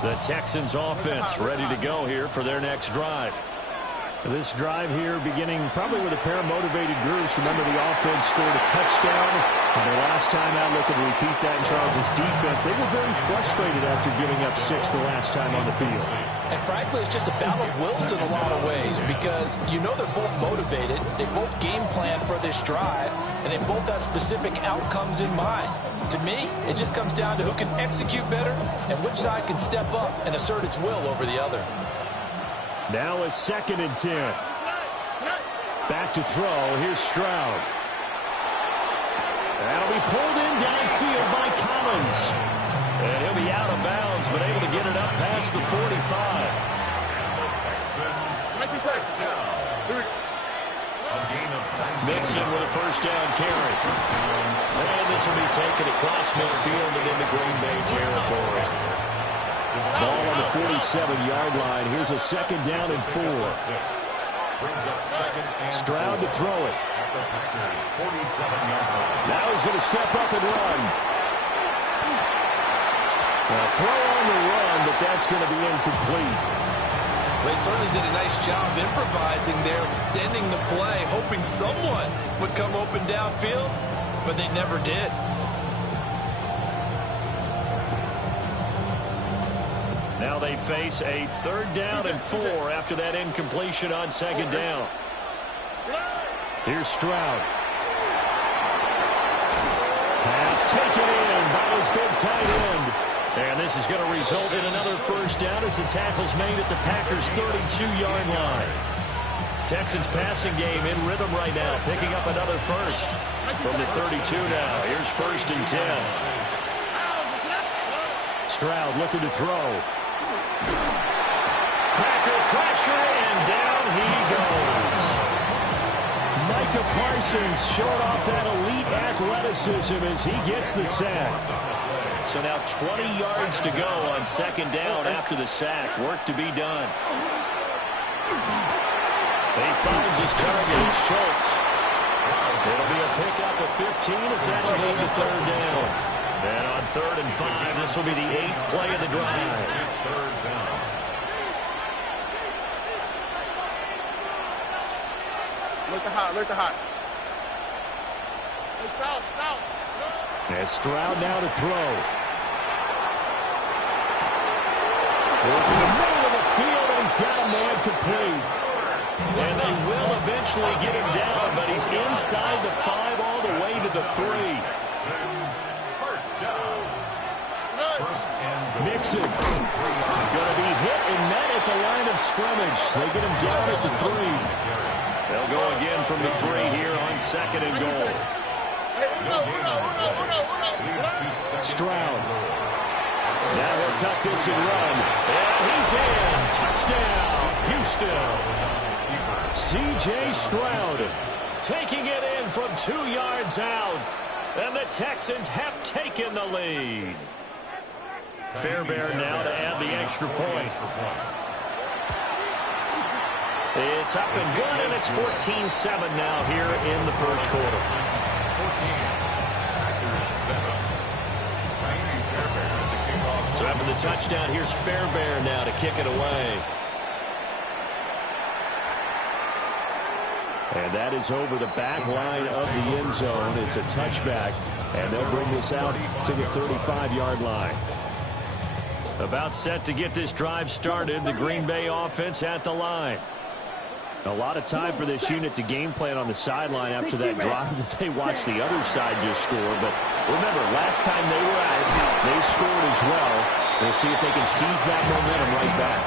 The Texans offense ready to go here for their next drive. This drive here beginning probably with a pair of motivated groups. Remember, the offense scored a touchdown. And the last time out, looking to repeat that in Charles' defense. They were very frustrated after giving up 6 the last time on the field. And frankly, it's just a battle of wills in a lot of ways because you know they're both motivated. They both game plan for this drive, and they both have specific outcomes in mind. To me, it just comes down to who can execute better and which side can step up and assert its will over the other. Now a 2nd and 10. Back to throw. Here's Stroud. That'll be pulled in downfield by Collins. And he'll be out of bounds, but able to get it up past the 45. Mixon with a first down carry. And this will be taken across midfield and into Green Bay territory. Ball on the 47-yard line. Here's a 2nd down and 4. Stroud to throw it. Now he's going to step up and run. Now throw on the run, but that's going to be incomplete. They certainly did a nice job improvising there, extending the play, hoping someone would come open downfield, but they never did. Now they face a 3rd down and 4 after that incompletion on 2nd down. Here's Stroud. Pass taken in by his big tight end. And this is going to result in another first down as the tackle's made at the Packers' 32-yard line. Texans passing game in rhythm right now, picking up another first from the 32 now. Here's 1st and 10. Stroud looking to throw. Packer pressure, and down he goes. Micah Parsons showing off that elite athleticism as he gets the sack. So now 20 yards to go on 2nd down after the sack. Work to be done. He finds his target, it's Schultz. It'll be a pickup of 15 as that'll lead to 3rd down. And on 3rd and 5, this will be the 8th play of the drive. Look the hot. And Stroud now to throw. Working the middle of the field, and he's got a man complete. And they will eventually get him down, but he's inside the 5 all the way to the 3. Mixon going to be hit and met at the line of scrimmage. They get him down at the 3. They'll go again from the 3 here on 2nd and goal. Stroud. Now he'll tuck this and run. And he's in. Touchdown, Houston. C.J. Stroud taking it in from 2 yards out. And the Texans have taken the lead. Fairbairn now to add the extra point. It's up and good, and it's 14-7 now here in the first quarter. So after the touchdown, here's Fairbairn now to kick it away. And that is over the back line of the end zone. It's a touchback, and they'll bring this out to the 35-yard line. About set to get this drive started. The Green Bay offense at the line. A lot of time for this unit to game plan on the sideline after that drive that they watched the other side just score. But remember, last time they were out, they scored as well. We'll see if they can seize that momentum right back.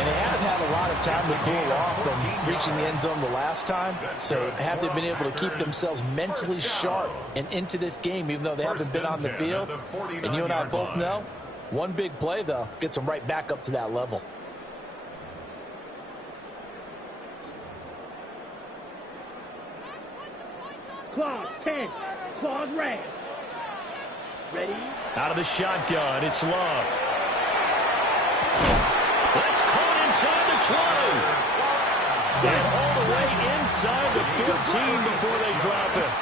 And they have had a lot of time to cool off from reaching the end zone the last time. So have they been able to keep themselves mentally sharp and into this game, even though they haven't been on the field? And you and I both know, one big play, though, gets them right back up to that level. Claws 10. Claws red. Ready? Out of the shotgun, it's Love. That's caught inside the 20. And all the way inside the 15 before they drop it.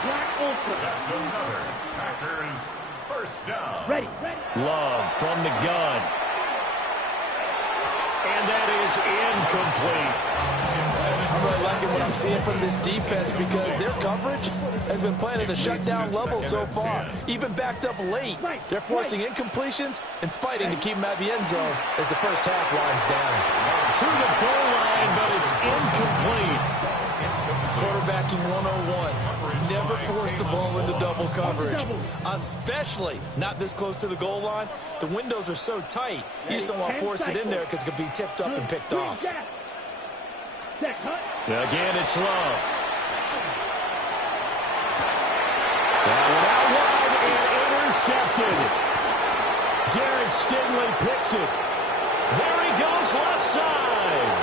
That's another Packers first down. Ready. Love from the gun. And that is incomplete. I'm really liking what I'm seeing from this defense because their coverage has been playing at a shutdown level so far. Even backed up late, they're forcing incompletions and fighting to keep them at the end zone as the first half winds down. To the goal line, but it's incomplete. Quarterbacking 101. Never force the ball into double coverage, especially not this close to the goal line. The windows are so tight, you just don't want to force it in there because it could be tipped up and picked off. Again, it's Love. That one out wide and intercepted. Derek Stingley picks it. There he goes left side.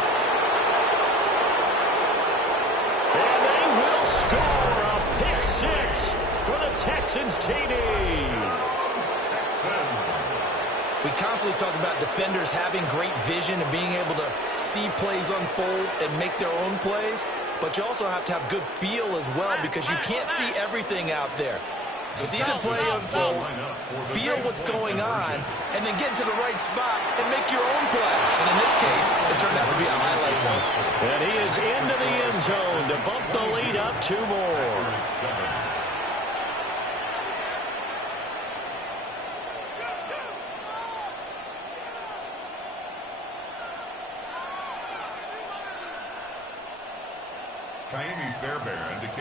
And they will score a pick six for the Texans TD. We constantly talk about defenders having great vision and being able to see plays unfold and make their own plays, but you also have to have good feel as well because you can't see everything out there. See the play unfold, feel what's going on, and then get into the right spot and make your own play. And in this case, it turned out to be a highlight one. And he is into the end zone to bump the lead up 2 more.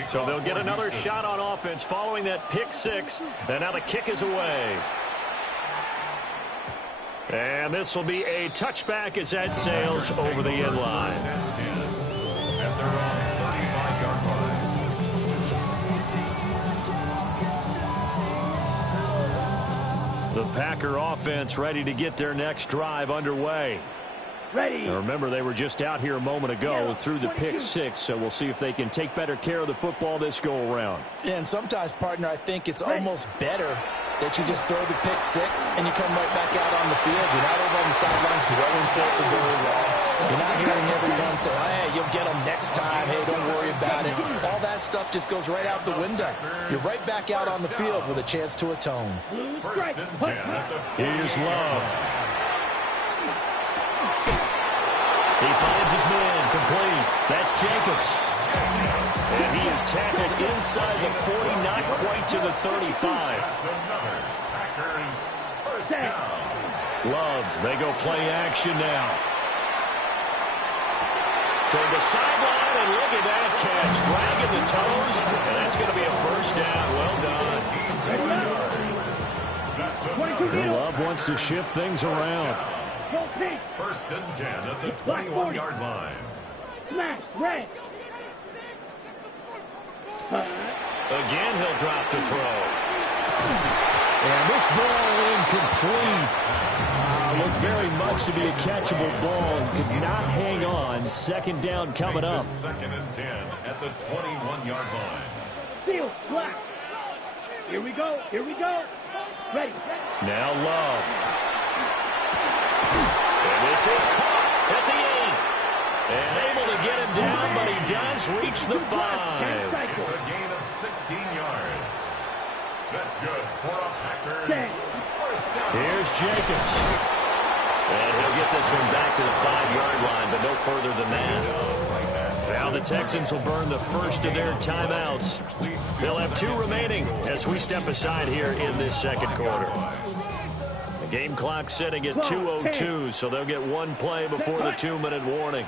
So they'll get another shot on offense following that pick six. And now the kick is away. And this will be a touchback as that sails over the end line. At their own 35-yard line. The Packer offense ready to get their next drive underway. Ready. Now remember, they were just out here a moment ago through the pick six, so we'll see if they can take better care of the football this go-around. Yeah, and sometimes, partner, I think it's almost better that you just throw the pick six and you come right back out on the field. You're not over on the sidelines dwelling for it for very long. You're not hearing everyone say, oh, hey, you'll get them next time. Hey, don't worry about it. All that stuff just goes right out the window. You're right back out on the field with a chance to atone. Here's Love. He finds his man, complete. That's Jacobs. And he is tackled inside the 40, not quite to the 35. That's another Packers first down. Love, they go play action now. Toward the sideline, and look at that catch. Dragging the toes, and that's going to be a first down. Well done. Love wants to shift things around. First and 10 at the 21-yard line. Smash, red. Again, he'll drop to throw. And this ball incomplete. Looked very much to be a catchable ball and could not hang on. Second down coming up. Second and 10 at the 21-yard line. Field, black. Here we go. Here we go. Ready. Now Love. And this is caught at the 8. And able to get him down, but he does reach the 5. It's a gain of 16 yards. That's good for a Packers. Here's Jacobs. And he'll get this one back to the 5-yard line, but no further than that. Now the Texans will burn the first of their timeouts. They'll have 2 remaining as we step aside here in this second quarter. The game clock setting at 2:02, so they'll get 1 play before the 2-minute warning.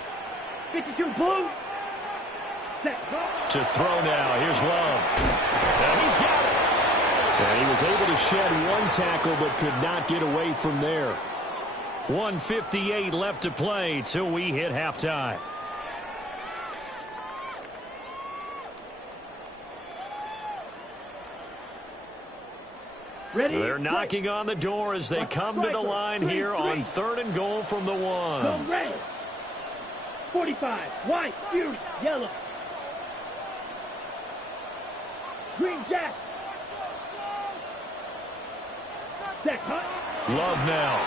52 blue. To throw now. Here's Love. And he's got it. And he was able to shed 1 tackle but could not get away from there. 1:58 left to play till we hit halftime. Ready. They're knocking on the door as they come to the line here on 3rd and goal from the 1. Go red. 45. White. Fury. Yellow. Green Jack. Set cut. Love now.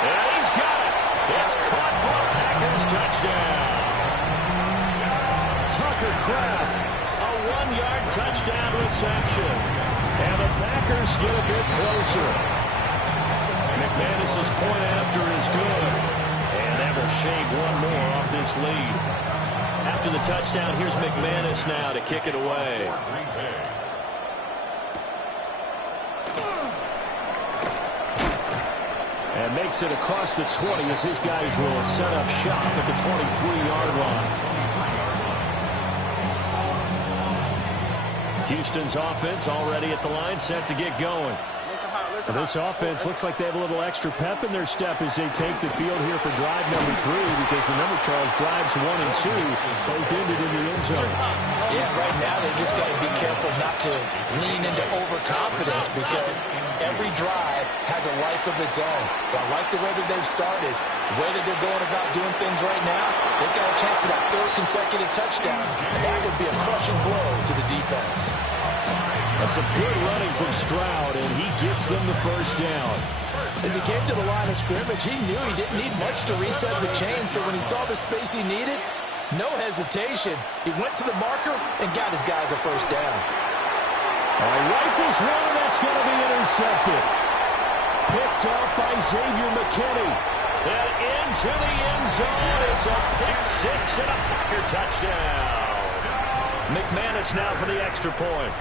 And he's got it. It's caught for a Packers touchdown. Tucker Kraft, a 1-yard touchdown reception. And the Packers get a bit closer. McManus's point after is good. And that will shave 1 more off this lead. After the touchdown, here's McManus now to kick it away. And makes it across the 20 as his guys will set up shop at the 23-yard line. Houston's offense already at the line, set to get going. Well, this offense looks like they have a little extra pep in their step as they take the field here for drive number 3, because remember, Charles, drives 1 and 2 both ended in the end zone. Yeah, right now they just got to be careful not to lean into overconfidence, because every drive has a life of its own. But I like the way that they've started, the way that they're going about doing things right now. They've got a chance for that 3rd consecutive touchdown, and that would be a crushing blow to the defense. That's some good running from Stroud, and he gets them the first down. As he came to the line of scrimmage, he knew he didn't need much to reset the chain, so when he saw the space he needed, no hesitation. He went to the marker and got his guys a first down. Rifles one, and that's going to be intercepted. Picked up by Xavier McKinney. And into the end zone. It's a pick 6 and a Packer touchdown. McManus now for the extra point.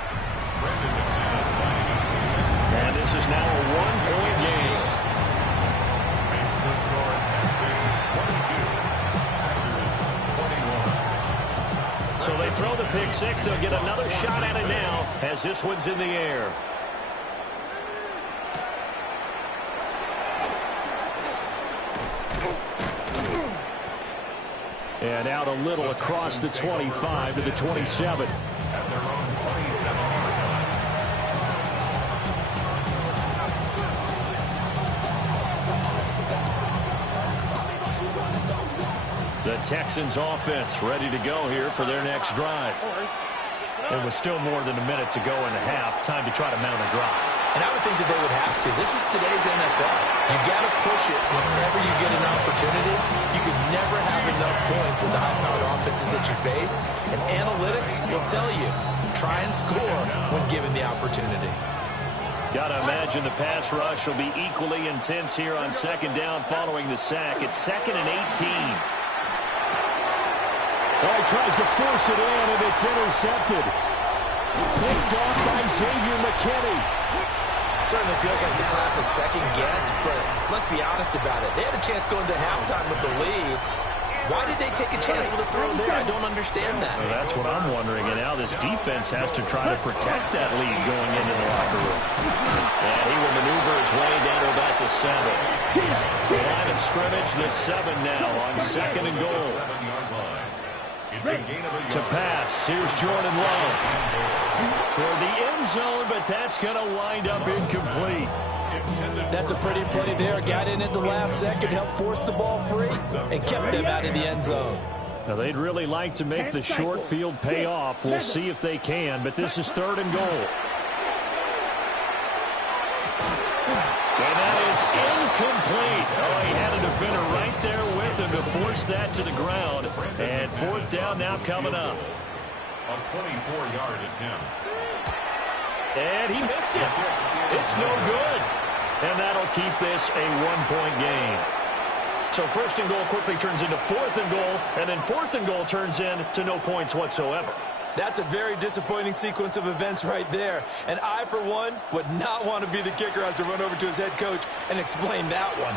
And this is now a 1-point game. Makes the score Texans 22, Packers 21. So they throw the pick 6. They'll get another shot at it now as this one's in the air. And out a little across the 25 to the 27. At their own 27-yard line. The Texans offense ready to go here for their next drive. And with still more than a minute to go in the half, time to try to mount a drive. And I would think that they would have to. This is today's NFL. You got to push it whenever you get an opportunity. You can never have enough points with the high-powered offenses that you face. And analytics will tell you, try and score when given the opportunity. Got to imagine the pass rush will be equally intense here on second down following the sack. It's 2nd and 18. Well, he tries to force it in, and it's intercepted. Picked off by Xavier McKinney. Certainly feels like the classic second guess, but let's be honest about it. They had a chance going to halftime with the lead. Why did they take a chance with a throw there? I don't understand that. So that's what I'm wondering. And now this defense has to try to protect that lead going into the locker room. And he will maneuver his way down to about the 7. The line of scrimmage, the 7 now on 2nd and goal. 7-yard line. It's a gain of a yard. To pass, here's Jordan Love. Toward the end zone, but that's going to wind up incomplete. That's a pretty play there. Got in at the last second, helped force the ball free, and kept them out of the end zone. Now, they'd really like to make the short field pay off. We'll see if they can, but this is 3rd and goal. And that is incomplete. Oh, he had a defender right there with him to force that to the ground. And 4th down now coming up. A 24-yard attempt. And he missed it. It's no good. And that'll keep this a 1-point game. So 1st and goal quickly turns into 4th and goal, and then 4th and goal turns into no points whatsoever. That's a very disappointing sequence of events right there. And I, for one, would not want to be the kicker who has to run over to his head coach and explain that one.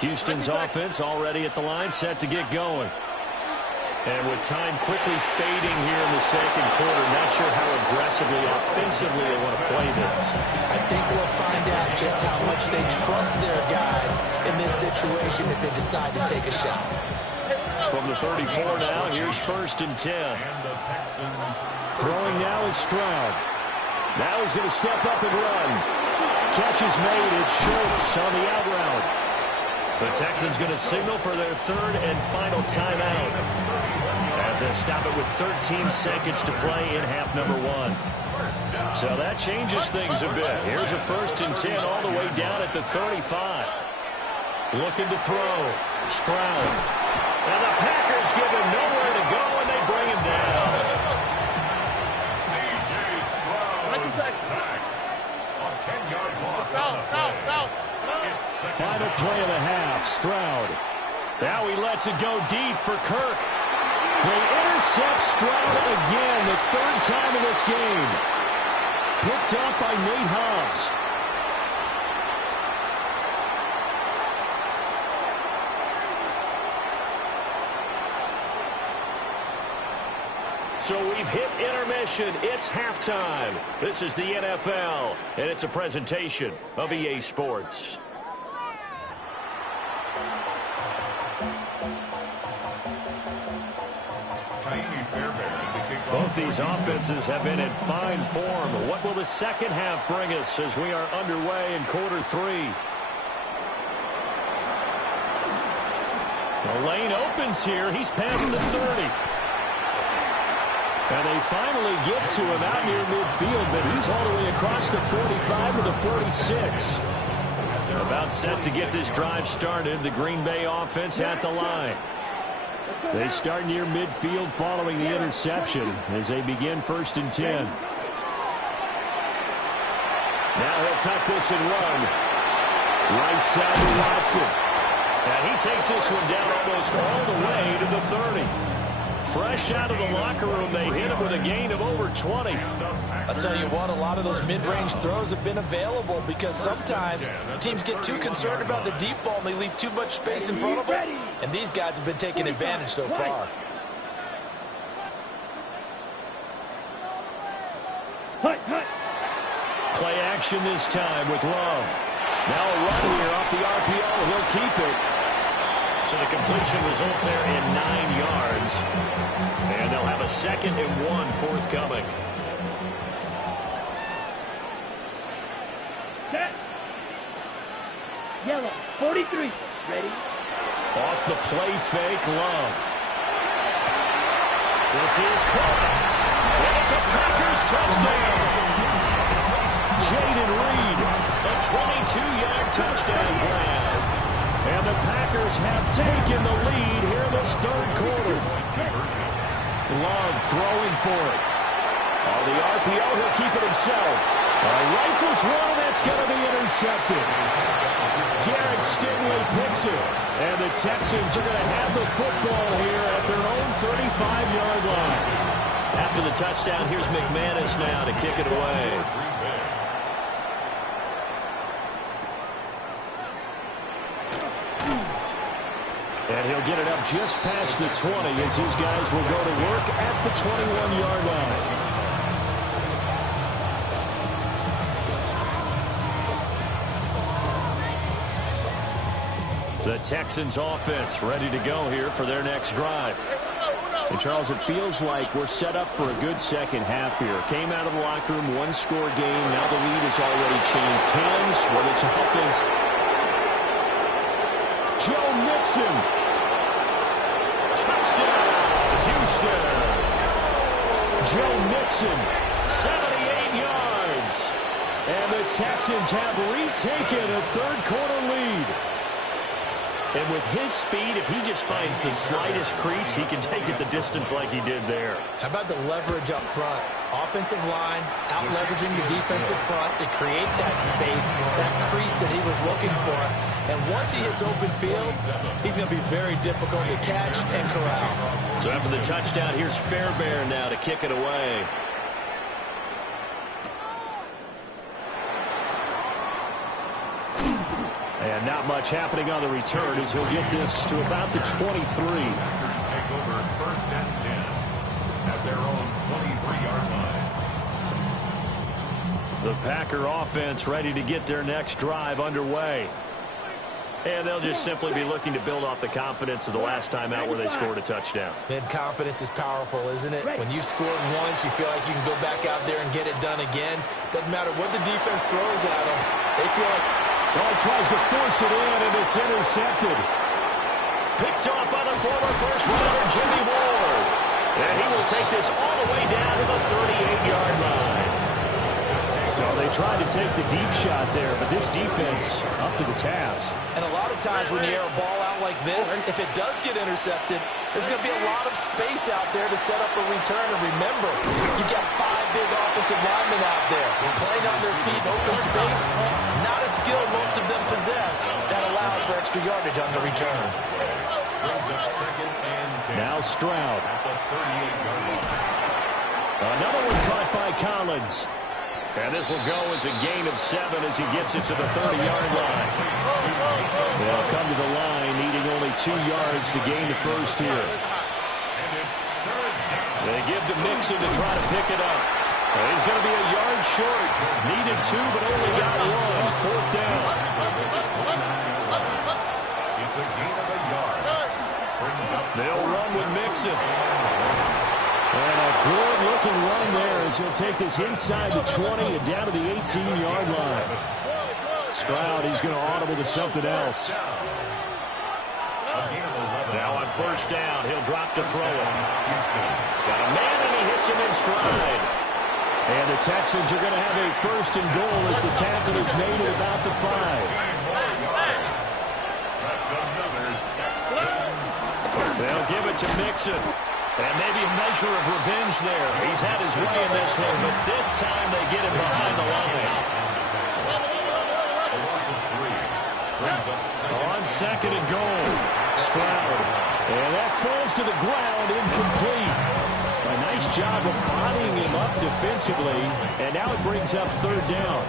Houston's offense already at the line, set to get going. And with time quickly fading here in the 2nd quarter, not sure how aggressively, offensively they want to play this. I think we'll find out just how much they trust their guys in this situation if they decide to take a shot. From the 34 now, here's 1st and 10. And the Texans. Throwing now is Stroud. Now he's going to step up and run. Catch is made. It's Schultz on the out route. The Texans going to signal for their 3rd and final timeout, as they stop it with 13 seconds to play in half number 1. So that changes things a bit. Here's a 1st and 10 all the way down at the 35. Looking to throw. Stroud. And the Packers give him nowhere to go, and they bring him down. C.J. Stroud sacked. A 10-yard loss on the play. Final play of the half. Stroud. Now he lets it go deep for Kirk. They intercept Stroud again, the 3rd time in this game. Picked up by Nate Hobbs. So we've hit intermission. It's halftime. This is the NFL, and it's a presentation of EA Sports. Both these offenses have been in fine form. What will the 2nd half bring us as we are underway in quarter 3? The lane opens here. He's past the 30. And they finally get to him out near midfield, but he's all the way across the 45 to the 46. About set to get this drive started. The Green Bay offense at the line. They start near midfield following the interception as they begin 1st and 10. Now he'll tuck this and run. Right side to Watson. And he takes this one down almost all the way to the 30. Fresh out of the locker room, they hit him with a gain of over 20. I'll tell you what, a lot of those mid-range throws have been available because sometimes teams get too concerned about the deep ball and they leave too much space in front of them. And these guys have been taking advantage so far. Play action this time with Love. Now a run here off the RPO. He'll keep it. So the completion results there in 9 yards. And they'll have a 2nd and 1 forthcoming. Set. Yellow, 43. Ready? Off the play fake, Love. This is caught. And it's a Packers touchdown. Jaden Reed, a 22-yard touchdown grab. And the Packers have taken the lead here in this 3rd quarter. Love throwing for it. On the RPO, he'll keep it himself. Rifles one, that's going to be intercepted. Derek Stingley picks it. And the Texans are going to have the football here at their own 35-yard line. After the touchdown, here's McManus now to kick it away. And he'll get it up just past the 20 as these guys will go to work at the 21-yard line. The Texans offense ready to go here for their next drive. And, Charles, it feels like we're set up for a good second half here. Came out of the locker room, one-score game. Now the lead has already changed hands. Well, this offense. Joe Mixon. Touchdown, Houston. Joe Mixon, 78 yards. And the Texans have retaken a third-quarter lead. And with his speed, if he just finds the slightest crease, he can take it the distance like he did there. How about the leverage up front? Offensive line, out-leveraging the defensive front to create that space, that crease that he was looking for. And once he hits open field, he's going to be very difficult to catch and corral. So after the touchdown, here's Fairbairn now to kick it away. And not much happening on the return as he'll get this to about the 23. Packers take over first and 10 at their own 23-yard line. The Packer offense ready to get their next drive underway. And they'll just simply be looking to build off the confidence of the last time out where they scored a touchdown. And confidence is powerful, isn't it? When you've scored once, you feel like you can go back out there and get it done again. Doesn't matter what the defense throws at them. They feel like... Well, he tries to force it in, and it's intercepted. Picked off by the former first-rounder Jimmy Ward. And he will take this all the way down to the 38-yard line. Well, they tried to take the deep shot there, but this defense up to the task. And a lot of times when you air a ball out like this, if it does get intercepted, there's going to be a lot of space out there to set up a return. And remember, you've got 5 big offensive linemen out there. Playing on their feet in open space, not a skill most of them possess that allows for extra yardage on the return. Brings up second and 10. Now Stroud. At the 38-yard line. Another one caught by Collins. And this will go as a gain of 7 as he gets it to the 30-yard line. They'll come to the line, needing only 2 yards to gain the first here. They give to Mixon to try to pick it up. He's going to be a yard short. Needed 2, but only got 1. Fourth down. It's a gain of a yard. They'll run with Mixon. And a good-looking run there as he'll take this inside the 20 and down to the 18-yard line. Stroud, he's going to audible to something else. Now on first down, he'll drop to throw it. Got a man, and he hits him in stride. And the Texans are going to have a first and goal as the tackle is made at about the 5. They'll give it to Mixon. And maybe a measure of revenge there. He's had his way in this one, but this time they get him behind the line. On second and goal. Stroud. And that falls to the ground, incomplete. A nice job of bodying him up defensively. And now it brings up third down.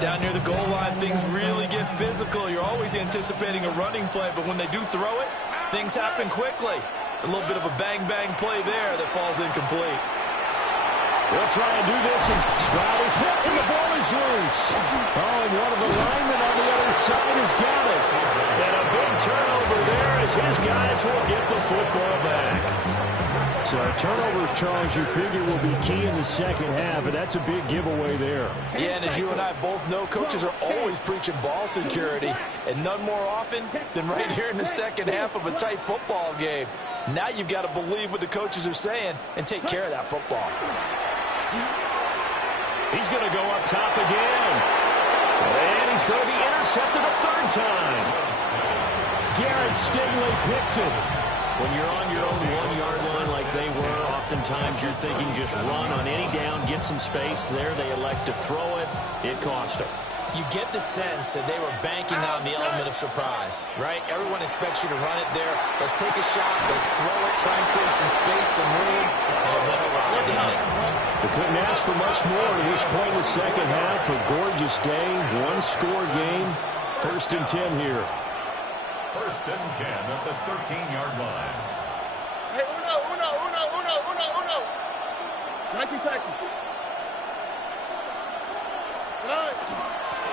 Down near the goal line, things really get physical. You're always anticipating a running play, but when they do throw it, things happen quickly. A little bit of a bang-bang play there that falls incomplete. They'll try and do this, and Stroud is hit, and the ball is loose. Oh, and one of the linemen on the other side has got it. And a big turnover there as his guys will get the football back. So turnovers, Charles, you figure will be key in the second half, and that's a big giveaway there. Yeah, and as you and I both know, coaches are always preaching ball security, and none more often than right here in the second half of a tight football game. Now you've got to believe what the coaches are saying and take care of that football. He's going to go up top again. And he's going to be intercepted a third time. Garrett Stingley picks it. When you're on your own 1-yard line like they were, oftentimes you're thinking just run on any down, get some space. There they elect to throw it. It cost them. You get the sense that they were banking on the element of surprise, right? Everyone expects you to run it there. Let's take a shot. Let's throw it. Try and create some space, some room. And it went awry, didn't it? They couldn't ask for much more at this point in the second half. A gorgeous day, one-score game. First and 10 here. First and 10 at the 13-yard line. Hey, uno. Taxi.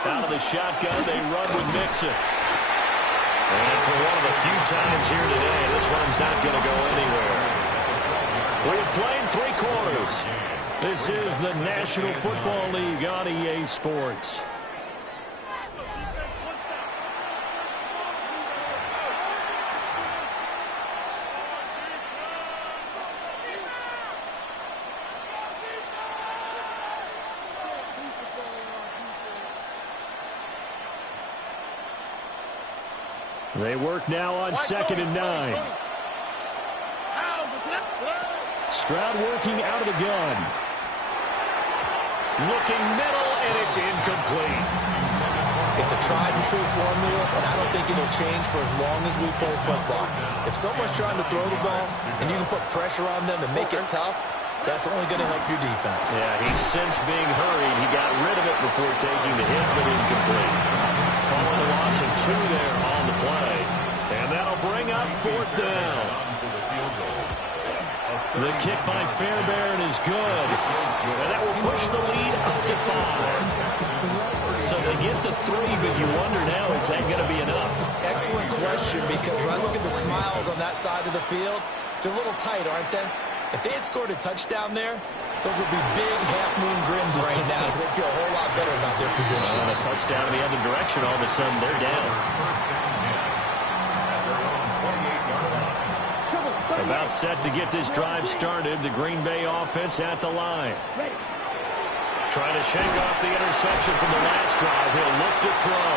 Out of the shotgun, they run with Mixon. And for one of the few times here today, this one's not going to go anywhere. We've played 3 quarters. This is the National Football League on EA Sports. They work now on 2nd and 9. Stroud working out of the gun. Looking middle, and it's incomplete. It's a tried-and-true formula, and I don't think it'll change for as long as we play football. If someone's trying to throw the ball, and you can put pressure on them and make it tough, that's only going to help your defense. Yeah, he sensed being hurried. He got rid of it before taking the hit, but incomplete. Calling the loss of 2 there on the play. And that'll bring up 4th down. The kick by Fairbairn is good. And that will push the lead up to 5. So they get the 3, but you wonder now, is that going to be enough? Excellent question, because when I look at the smiles on that side of the field, they're a little tight, aren't they? If they had scored a touchdown there, those would be big half-moon grins right now because they feel a whole lot better about their position. And a touchdown in the other direction, all of a sudden they're down. About set to get this drive started. The Green Bay offense at the line. Trying to shake off the interception from the last drive. He'll look to throw.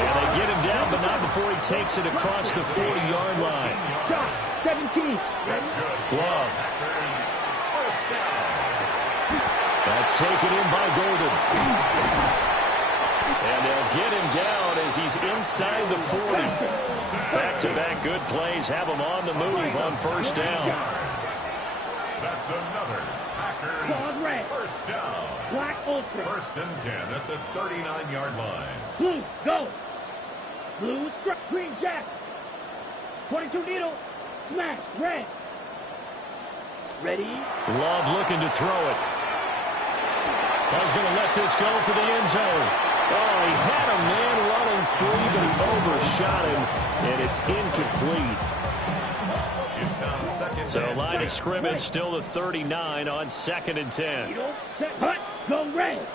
And they get him down, but not before he takes it across the 40-yard line. 17. Love. That's taken in by Golden. And they'll get him down as he's inside the 40. Back-to-back good plays have him on the move on 1st down. That's another Packers first down. Black Ultra. 1st and 10 at the 39-yard line. Blue, go. Blue, strike. Green, jack. 22 needle. Smash. Red. Ready. Love looking to throw it. Love's going to let this go for the end zone. Oh, he had a man running free, but he overshot him, and it's incomplete. So line of scrimmage still the 39 on 2nd and 10. Set, hut, go red.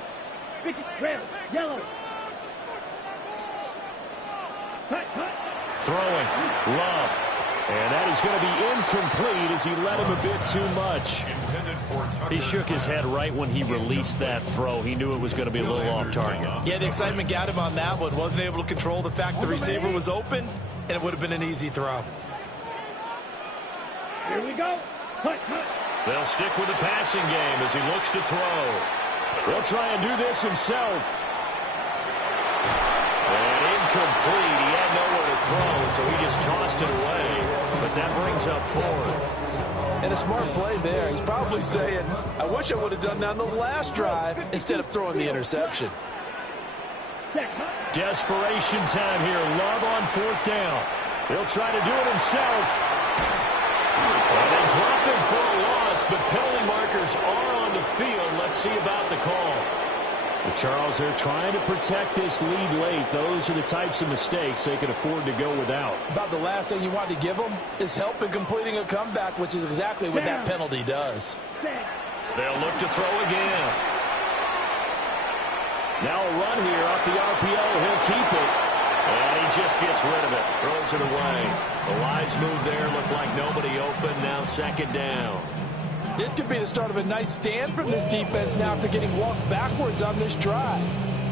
Red, yellow. Hut, hut. Throwing, Love. And that is going to be incomplete as he let him a bit too much. He shook his head right when he released that throw. He knew it was going to be a little off target. Yeah, the excitement got him on that one. Wasn't able to control the fact the receiver was open, and it would have been an easy throw. Here we go. Hut, hut. They'll stick with the passing game as he looks to throw. He'll try and do this himself. And incomplete. He had nowhere to throw, so he just tossed it away. But that brings up 4th. And a smart play there. He's probably saying, I wish I would have done that on the last drive instead of throwing the interception. Desperation time here. Love on 4th down. He'll try to do it himself. Well, they drop him for a loss, but penalty markers are on the field. Let's see about the call. Well, Charles, they're trying to protect this lead late. Those are the types of mistakes they can afford to go without. About the last thing you want to give them is help in completing a comeback, which is exactly what that penalty does. They'll look to throw again. Now a run here off the RPO. He'll keep it. And he just gets rid of it. Throws it away. The wise move there. Looked like nobody open. Now 2nd down. This could be the start of a nice stand from this defense now after getting walked backwards on this drive.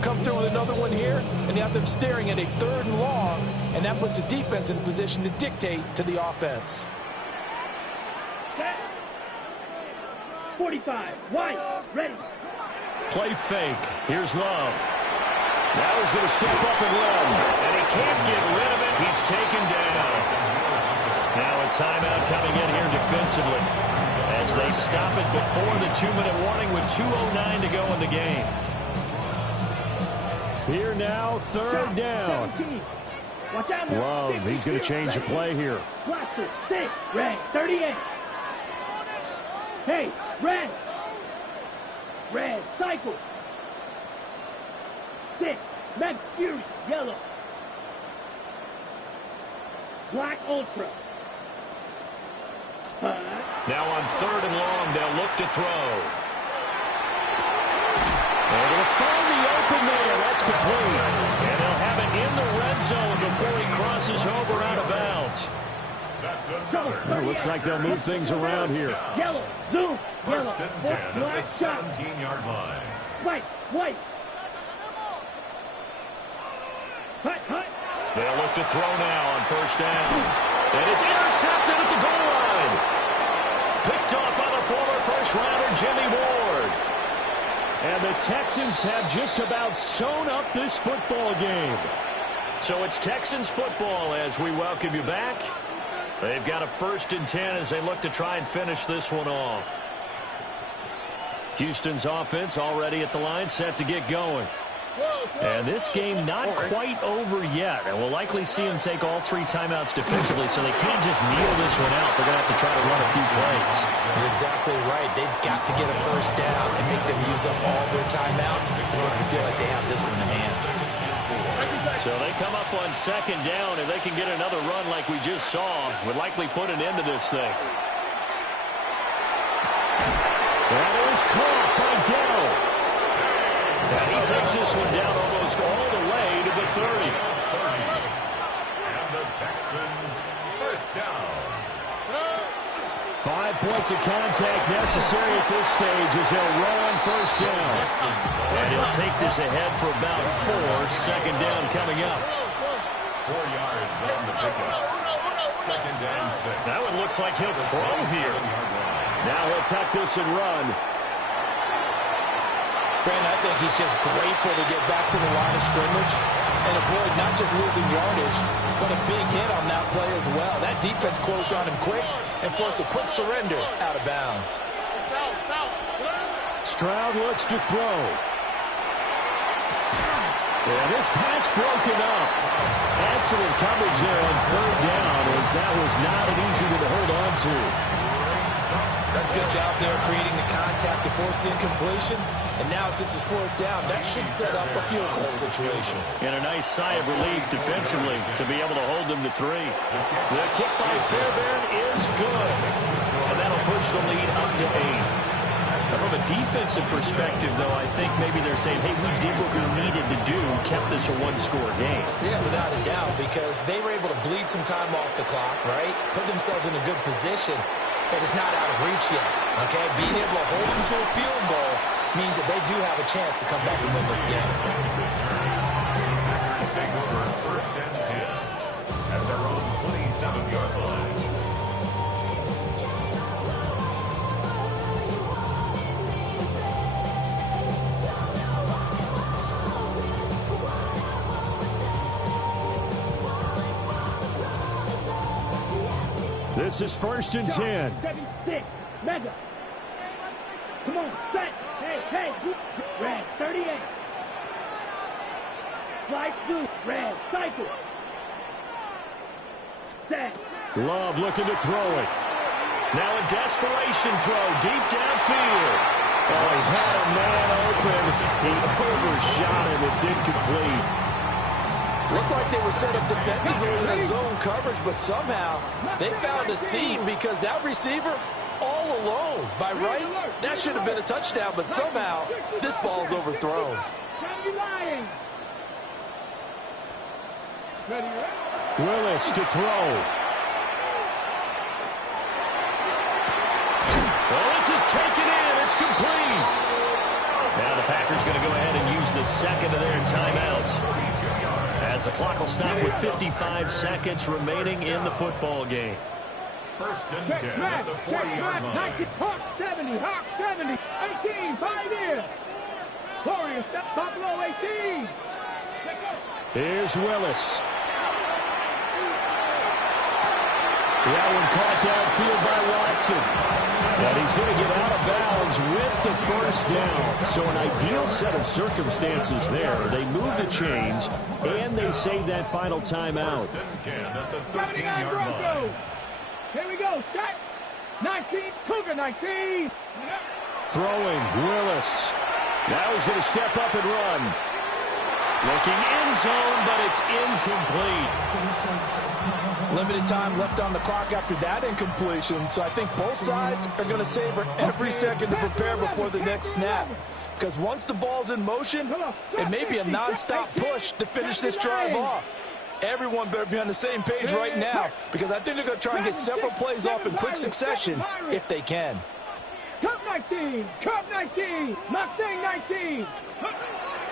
Come through with another one here, and you have them staring at a 3rd and long, and that puts the defense in a position to dictate to the offense. 45, white, ready. Play fake. Here's Love. Now he's going to step up and run. And he can't get rid of it. He's taken down. Now a timeout coming in here defensively as they stop it before the 2-minute warning with 2:09 to go in the game. Here now, 3rd down. Love, he's going to change the play here. Blaster, 6, red, 38. Hey, red. Red, cycle. 6, Meg Fury, yellow. Black Ultra. Now on 3rd and long, they'll look to throw. Able to find the open man. That's complete. And they'll have it in the red zone before he crosses over out of bounds. Well, looks like they'll move things around here. Yellow, zoom, First yellow, and 10 at the black shot. 17-yard line. White, white. Hut, hut. They'll look to throw now on 1st down. And it's intercepted at the goal line. Picked off by the former first-rounder Jimmy Ward. And the Texans have just about sewn up this football game. So it's Texans football as we welcome you back. They've got a 1st and 10 as they look to try and finish this one off. Houston's offense already at the line, set to get going. And this game not quite over yet. And we'll likely see them take all 3 timeouts defensively, so they can't just kneel this one out. They're going to have to try to run a few plays. You're exactly right. They've got to get a 1st down and make them use up all their timeouts in order to feel like they have this one in hand. So they come up on 2nd down, and they can get another run like we just saw. Would likely put an end to this thing. That is caught by Dell. And he takes this one down almost all the way to the 30. And the Texans 1st down. 5 points of contact necessary at this stage as they'll run on 1st down. And he'll take this ahead for about 4. 2nd down coming up. 4 yards on the pickup. 2nd and 6. That one looks like he'll throw here. Now he'll tuck this and run. Brandon, I think he's just grateful to get back to the line of scrimmage and avoid not just losing yardage, but a big hit on that play as well. That defense closed on him quick and forced a quick surrender out of bounds. Stroud looks to throw. Yeah, this pass broken up. Excellent coverage there on 3rd down, as that was not an easy one to hold on to. That's a good job there creating the contact to force the incompletion. And now since it's 4th down, that should set up a field goal situation. And a nice sigh of relief defensively to be able to hold them to 3. The kick by Fairbairn is good. And that'll push the lead up to 8. Now, from a defensive perspective, though, I think maybe they're saying, hey, we did what we needed to do, kept this a 1-score game. Yeah, without a doubt, because they were able to bleed some time off the clock, right? Put themselves in a good position, but it's not out of reach yet, okay? Being able to hold them to a field goal means that they do have a chance to come back and win this game. Take over 1st and 10 at their own 27-yard line. This is 1st and 10. 7-6. Mega. Come on, set. Hey. Red, 38. Slide through. Red, cycle. Set. Love looking to throw it. Now a desperation throw deep downfield. Oh, he had a man open. He overshot him. It's incomplete. Looked like they were set up defensively in a zone coverage, but somehow they found a seam because that receiver all alone. By rights, that should have been a touchdown, but somehow this ball's overthrown. Willis to throw. Well, this is taken in. It's complete. Now the Packers going to go ahead and use the 2nd of their timeouts, as the clock will stop with 55 seconds remaining in the football game. 1st and 10 at the 40-yard line. Hawk 70, Hawk 70, 18, 5 in. Warriors, step Buffalo 18. Here's Willis. That one caught downfield by Watson. And he's going to get out of bounds with the 1st down. So an ideal set of circumstances there. They move the chains, and they save that final timeout. 1st and 10 at the 13-yard line. Here we go, set. 19, Cougar 19. Throwing, Willis. Now he's going to step up and run. Looking end zone, but it's incomplete. Limited time left on the clock after that incompletion, so I think both sides are going to savor every second to prepare before the next snap. Because once the ball's in motion, it may be a non-stop push to finish this drive off. Everyone better be on the same page right now, because I think they're going to try and get several plays off in quick succession if they can. Cup 19, Cup 19, Mustang 19.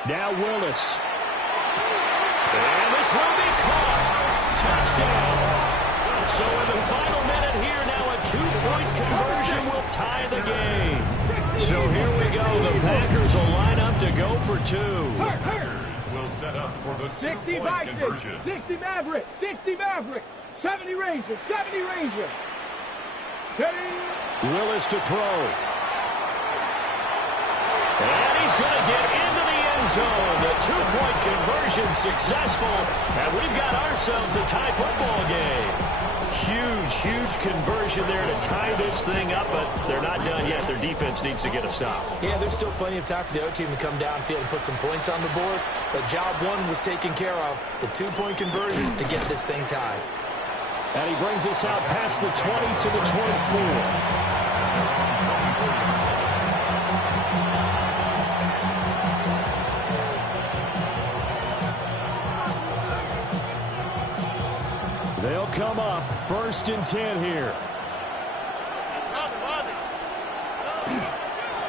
Now Willis. And this will be caught. Touchdown. So in the final minute here, now a 2-point conversion will tie the game. So here we go. The Packers will line up to go for 2. Packers will set up for the 2-point conversion. 60 Maverick, 60 Maverick, 70 Rangers, 70 Rangers. Steady. Willis to throw. And he's going to get into the end zone. The 2-point conversion successful. And we've got ourselves a tie football game. Huge conversion there to tie this thing up, but they're not done yet. Their defense needs to get a stop. Yeah, there's still plenty of time for the other team to come downfield and put some points on the board, but job one was taken care of. The 2-point conversion to get this thing tied. And he brings us out past the 20 to the 24. They'll come up 1st and 10 here.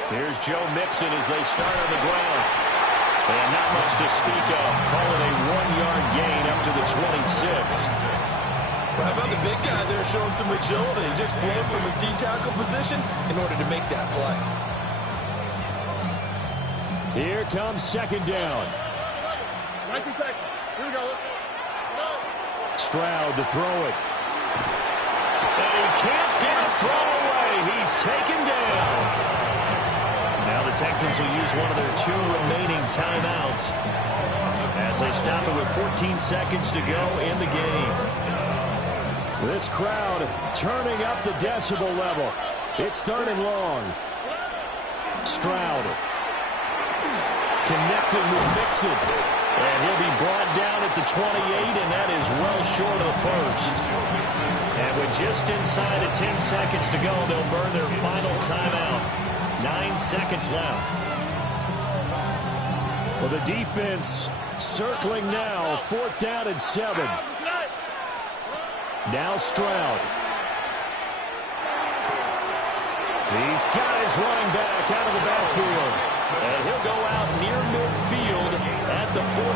Here's Joe Mixon as they start on the ground. And not much to speak of. Call it a 1-yard gain up to the 26. Well, how about the big guy there showing some agility? He just flowed from his D-tackle position in order to make that play. Here comes 2nd down. Here we go. Stroud to throw it. And he can't get a throw away. He's taken down. Now the Texans will use one of their 2 remaining timeouts as they stop it with 14 seconds to go in the game. This crowd turning up the decibel level. It's 3rd and long. Stroud connecting with Mixon. And he'll be brought down at the 28, and that is well short of the 1st. And with just inside of 10 seconds to go, they'll burn their final timeout. 9 seconds left. Well, the defense circling now. 4th down and 7. Now Stroud. He's got his running back out of the backfield. And he'll go out near midfield at the 49.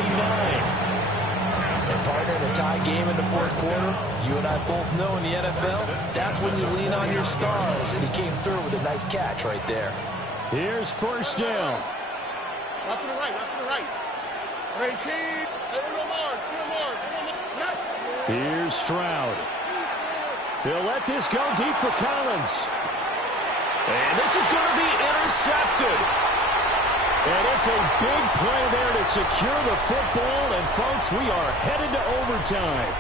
And partner, in a tie game in the 4th quarter, you and I both know in the NFL, that's when you lean on your stars. And he came through with a nice catch right there. Here's 1st down. Right to the right, right to the right. Great team. Here's Stroud. He'll let this go deep for Collins. And this is going to be intercepted. And it's a big play there to secure the football. And, folks, we are headed to overtime.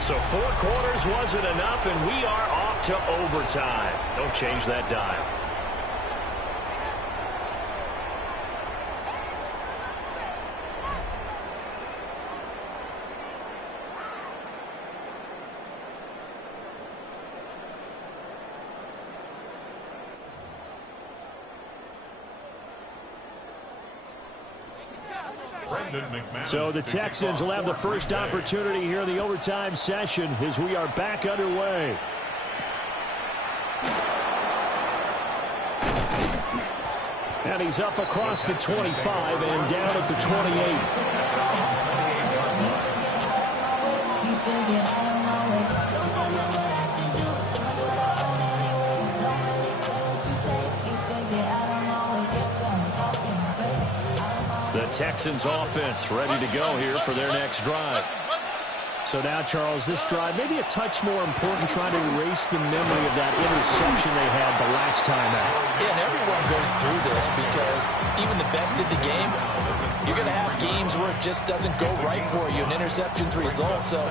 So 4 quarters wasn't enough, and we are off to overtime. Don't change that dial. So the Texans will have the first opportunity here in the overtime session as we are back underway. And he's up across the 25 and down at the 28. The Texans offense ready to go here for their next drive. So now, Charles, this drive maybe a touch more important, trying to erase the memory of that interception they had the last time out. Yeah, and everyone goes through this because even the best in the game, you're going to have games where it just doesn't go right for you, and interceptions result. So,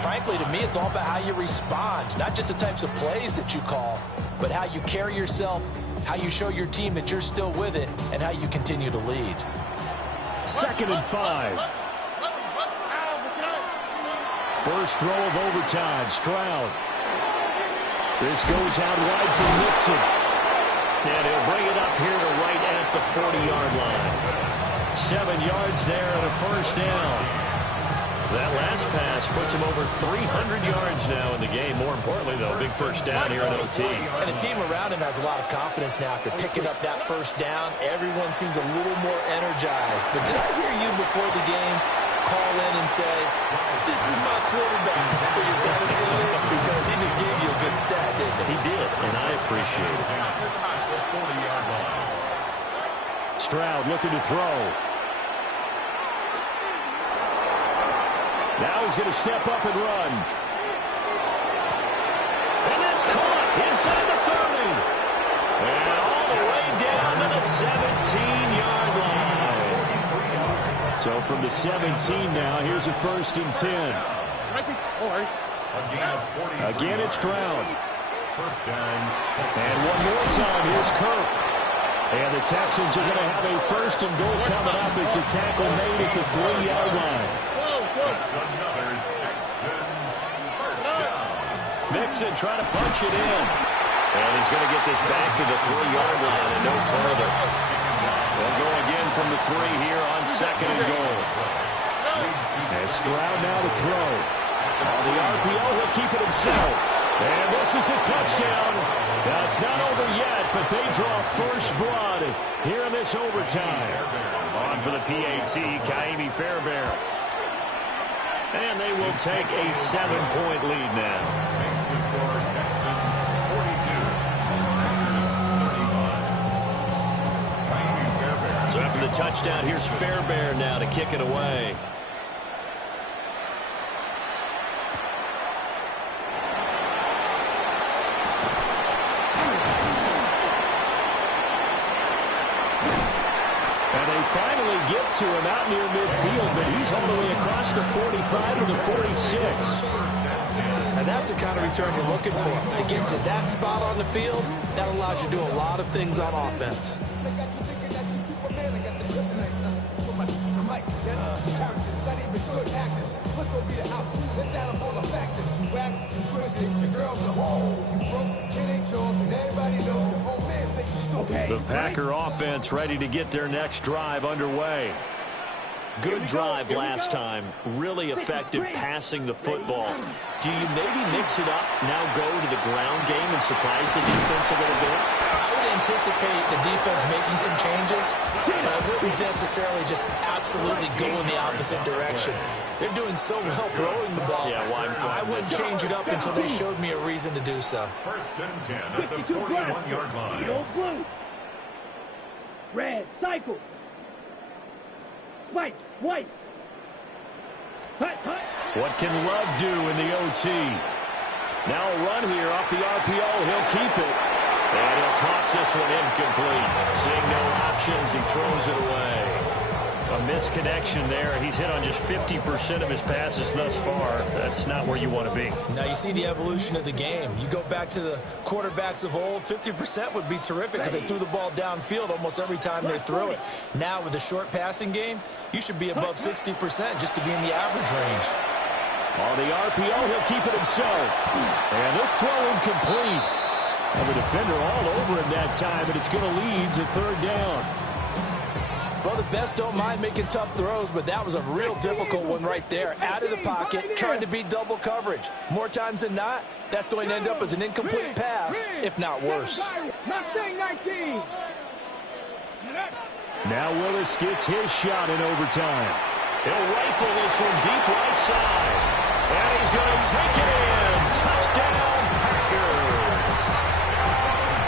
frankly, to me, it's all about how you respond, not just the types of plays that you call, but how you carry yourself, how you show your team that you're still with it, and how you continue to lead. 2nd and 5. First throw of overtime. Stroud. This goes out wide for Mixon. And he'll bring it up here to right at the 40-yard line. 7 yards there and a first down. That last pass puts him over 300 yards now in the game. More importantly, though, big first down here in OT. And the team around him has a lot of confidence now after picking up that first down. Everyone seems a little more energized. But did I hear you before the game call in and say, this is my quarterback for your fantasy league? Because he just gave you a good stat, didn't he? He did, and I appreciate it. Stroud looking to throw. Now he's going to step up and run. And that's caught inside the 30. And all the way down to the 17-yard line. So from the 17 now, here's a 1st and 10. Again, it's Stroud. And one more time, here's Kirk. And the Texans are going to have a 1st and goal coming up as the tackle made at the 3-yard line. That's another Texans first down. Mixon trying to punch it in. And he's going to get this back to the 3-yard line and no further. They'll go again from the 3 here on 2nd and goal. And Stroud now to throw. On the RPO, he'll keep it himself. And this is a touchdown. Now, it's not over yet, but they draw first blood here in this overtime. On for the PAT, Kaimi Fairbairn. And they will take a 7-point lead now. Makes the score Texans 42. Packers 35. So after the touchdown, here's Fairbairn now to kick it away. Finally get to him out near midfield, but he's all the way across the 45 to the 46. And that's the kind of return you're looking for. To get to that spot on the field, that allows you to do a lot of things on offense. The Packer offense ready to get their next drive underway. Good drive last time. Really effective passing the football. Do you maybe mix it up, now go to the ground game and surprise the defense a little bit? I would anticipate the defense making some changes, but I wouldn't necessarily just absolutely go in the opposite direction. They're doing so well throwing the ball. Yeah, I wouldn't change it up until they showed me a reason to do so. 1st and 10 at the 41-yard line. Blue. Red, cycle. White, white. Hut, hut. What can Love do in the OT? Now a run here off the RPO. He'll keep it. And he'll toss this one incomplete. Seeing no options, he throws it away. A misconnection there. He's hit on just 50% of his passes thus far. That's not where you want to be. Now you see the evolution of the game. You go back to the quarterbacks of old, 50% would be terrific because they threw the ball downfield almost every time they threw it. Now with the short passing game, you should be above 60% just to be in the average range. On the RPO, he'll keep it himself. And this throw incomplete. And the defender all over him that time, and it's going to lead to 3rd down. Well, the best don't mind making tough throws, but that was a real difficult one right there. Out of the pocket, trying to beat double coverage. More times than not, that's going to end up as an incomplete pass, if not worse. Now Willis gets his shot in overtime. He'll rifle this one deep right side. And he's going to take it in. Touchdown, Packers.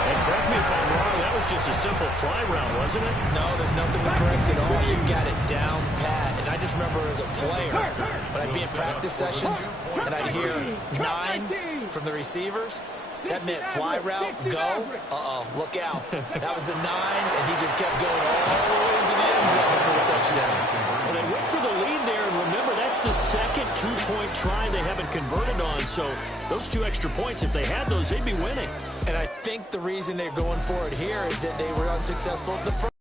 And correct me if I'm wrong, that was just a simple fly route, wasn't it? No, there's nothing to correct at all. You got it down pat. And I just remember as a player, when I'd be in practice sessions, and I'd hear 9 from the receivers, that meant fly route, go. Look out. That was the 9, and he just kept going all the way into the end zone for the touchdown. Well, they went for the lead there, and remember, that's the second 2-point try they haven't converted on. So those 2 extra points, if they had those, they'd be winning. And I think the reason they're going for it here is that they were unsuccessful the first.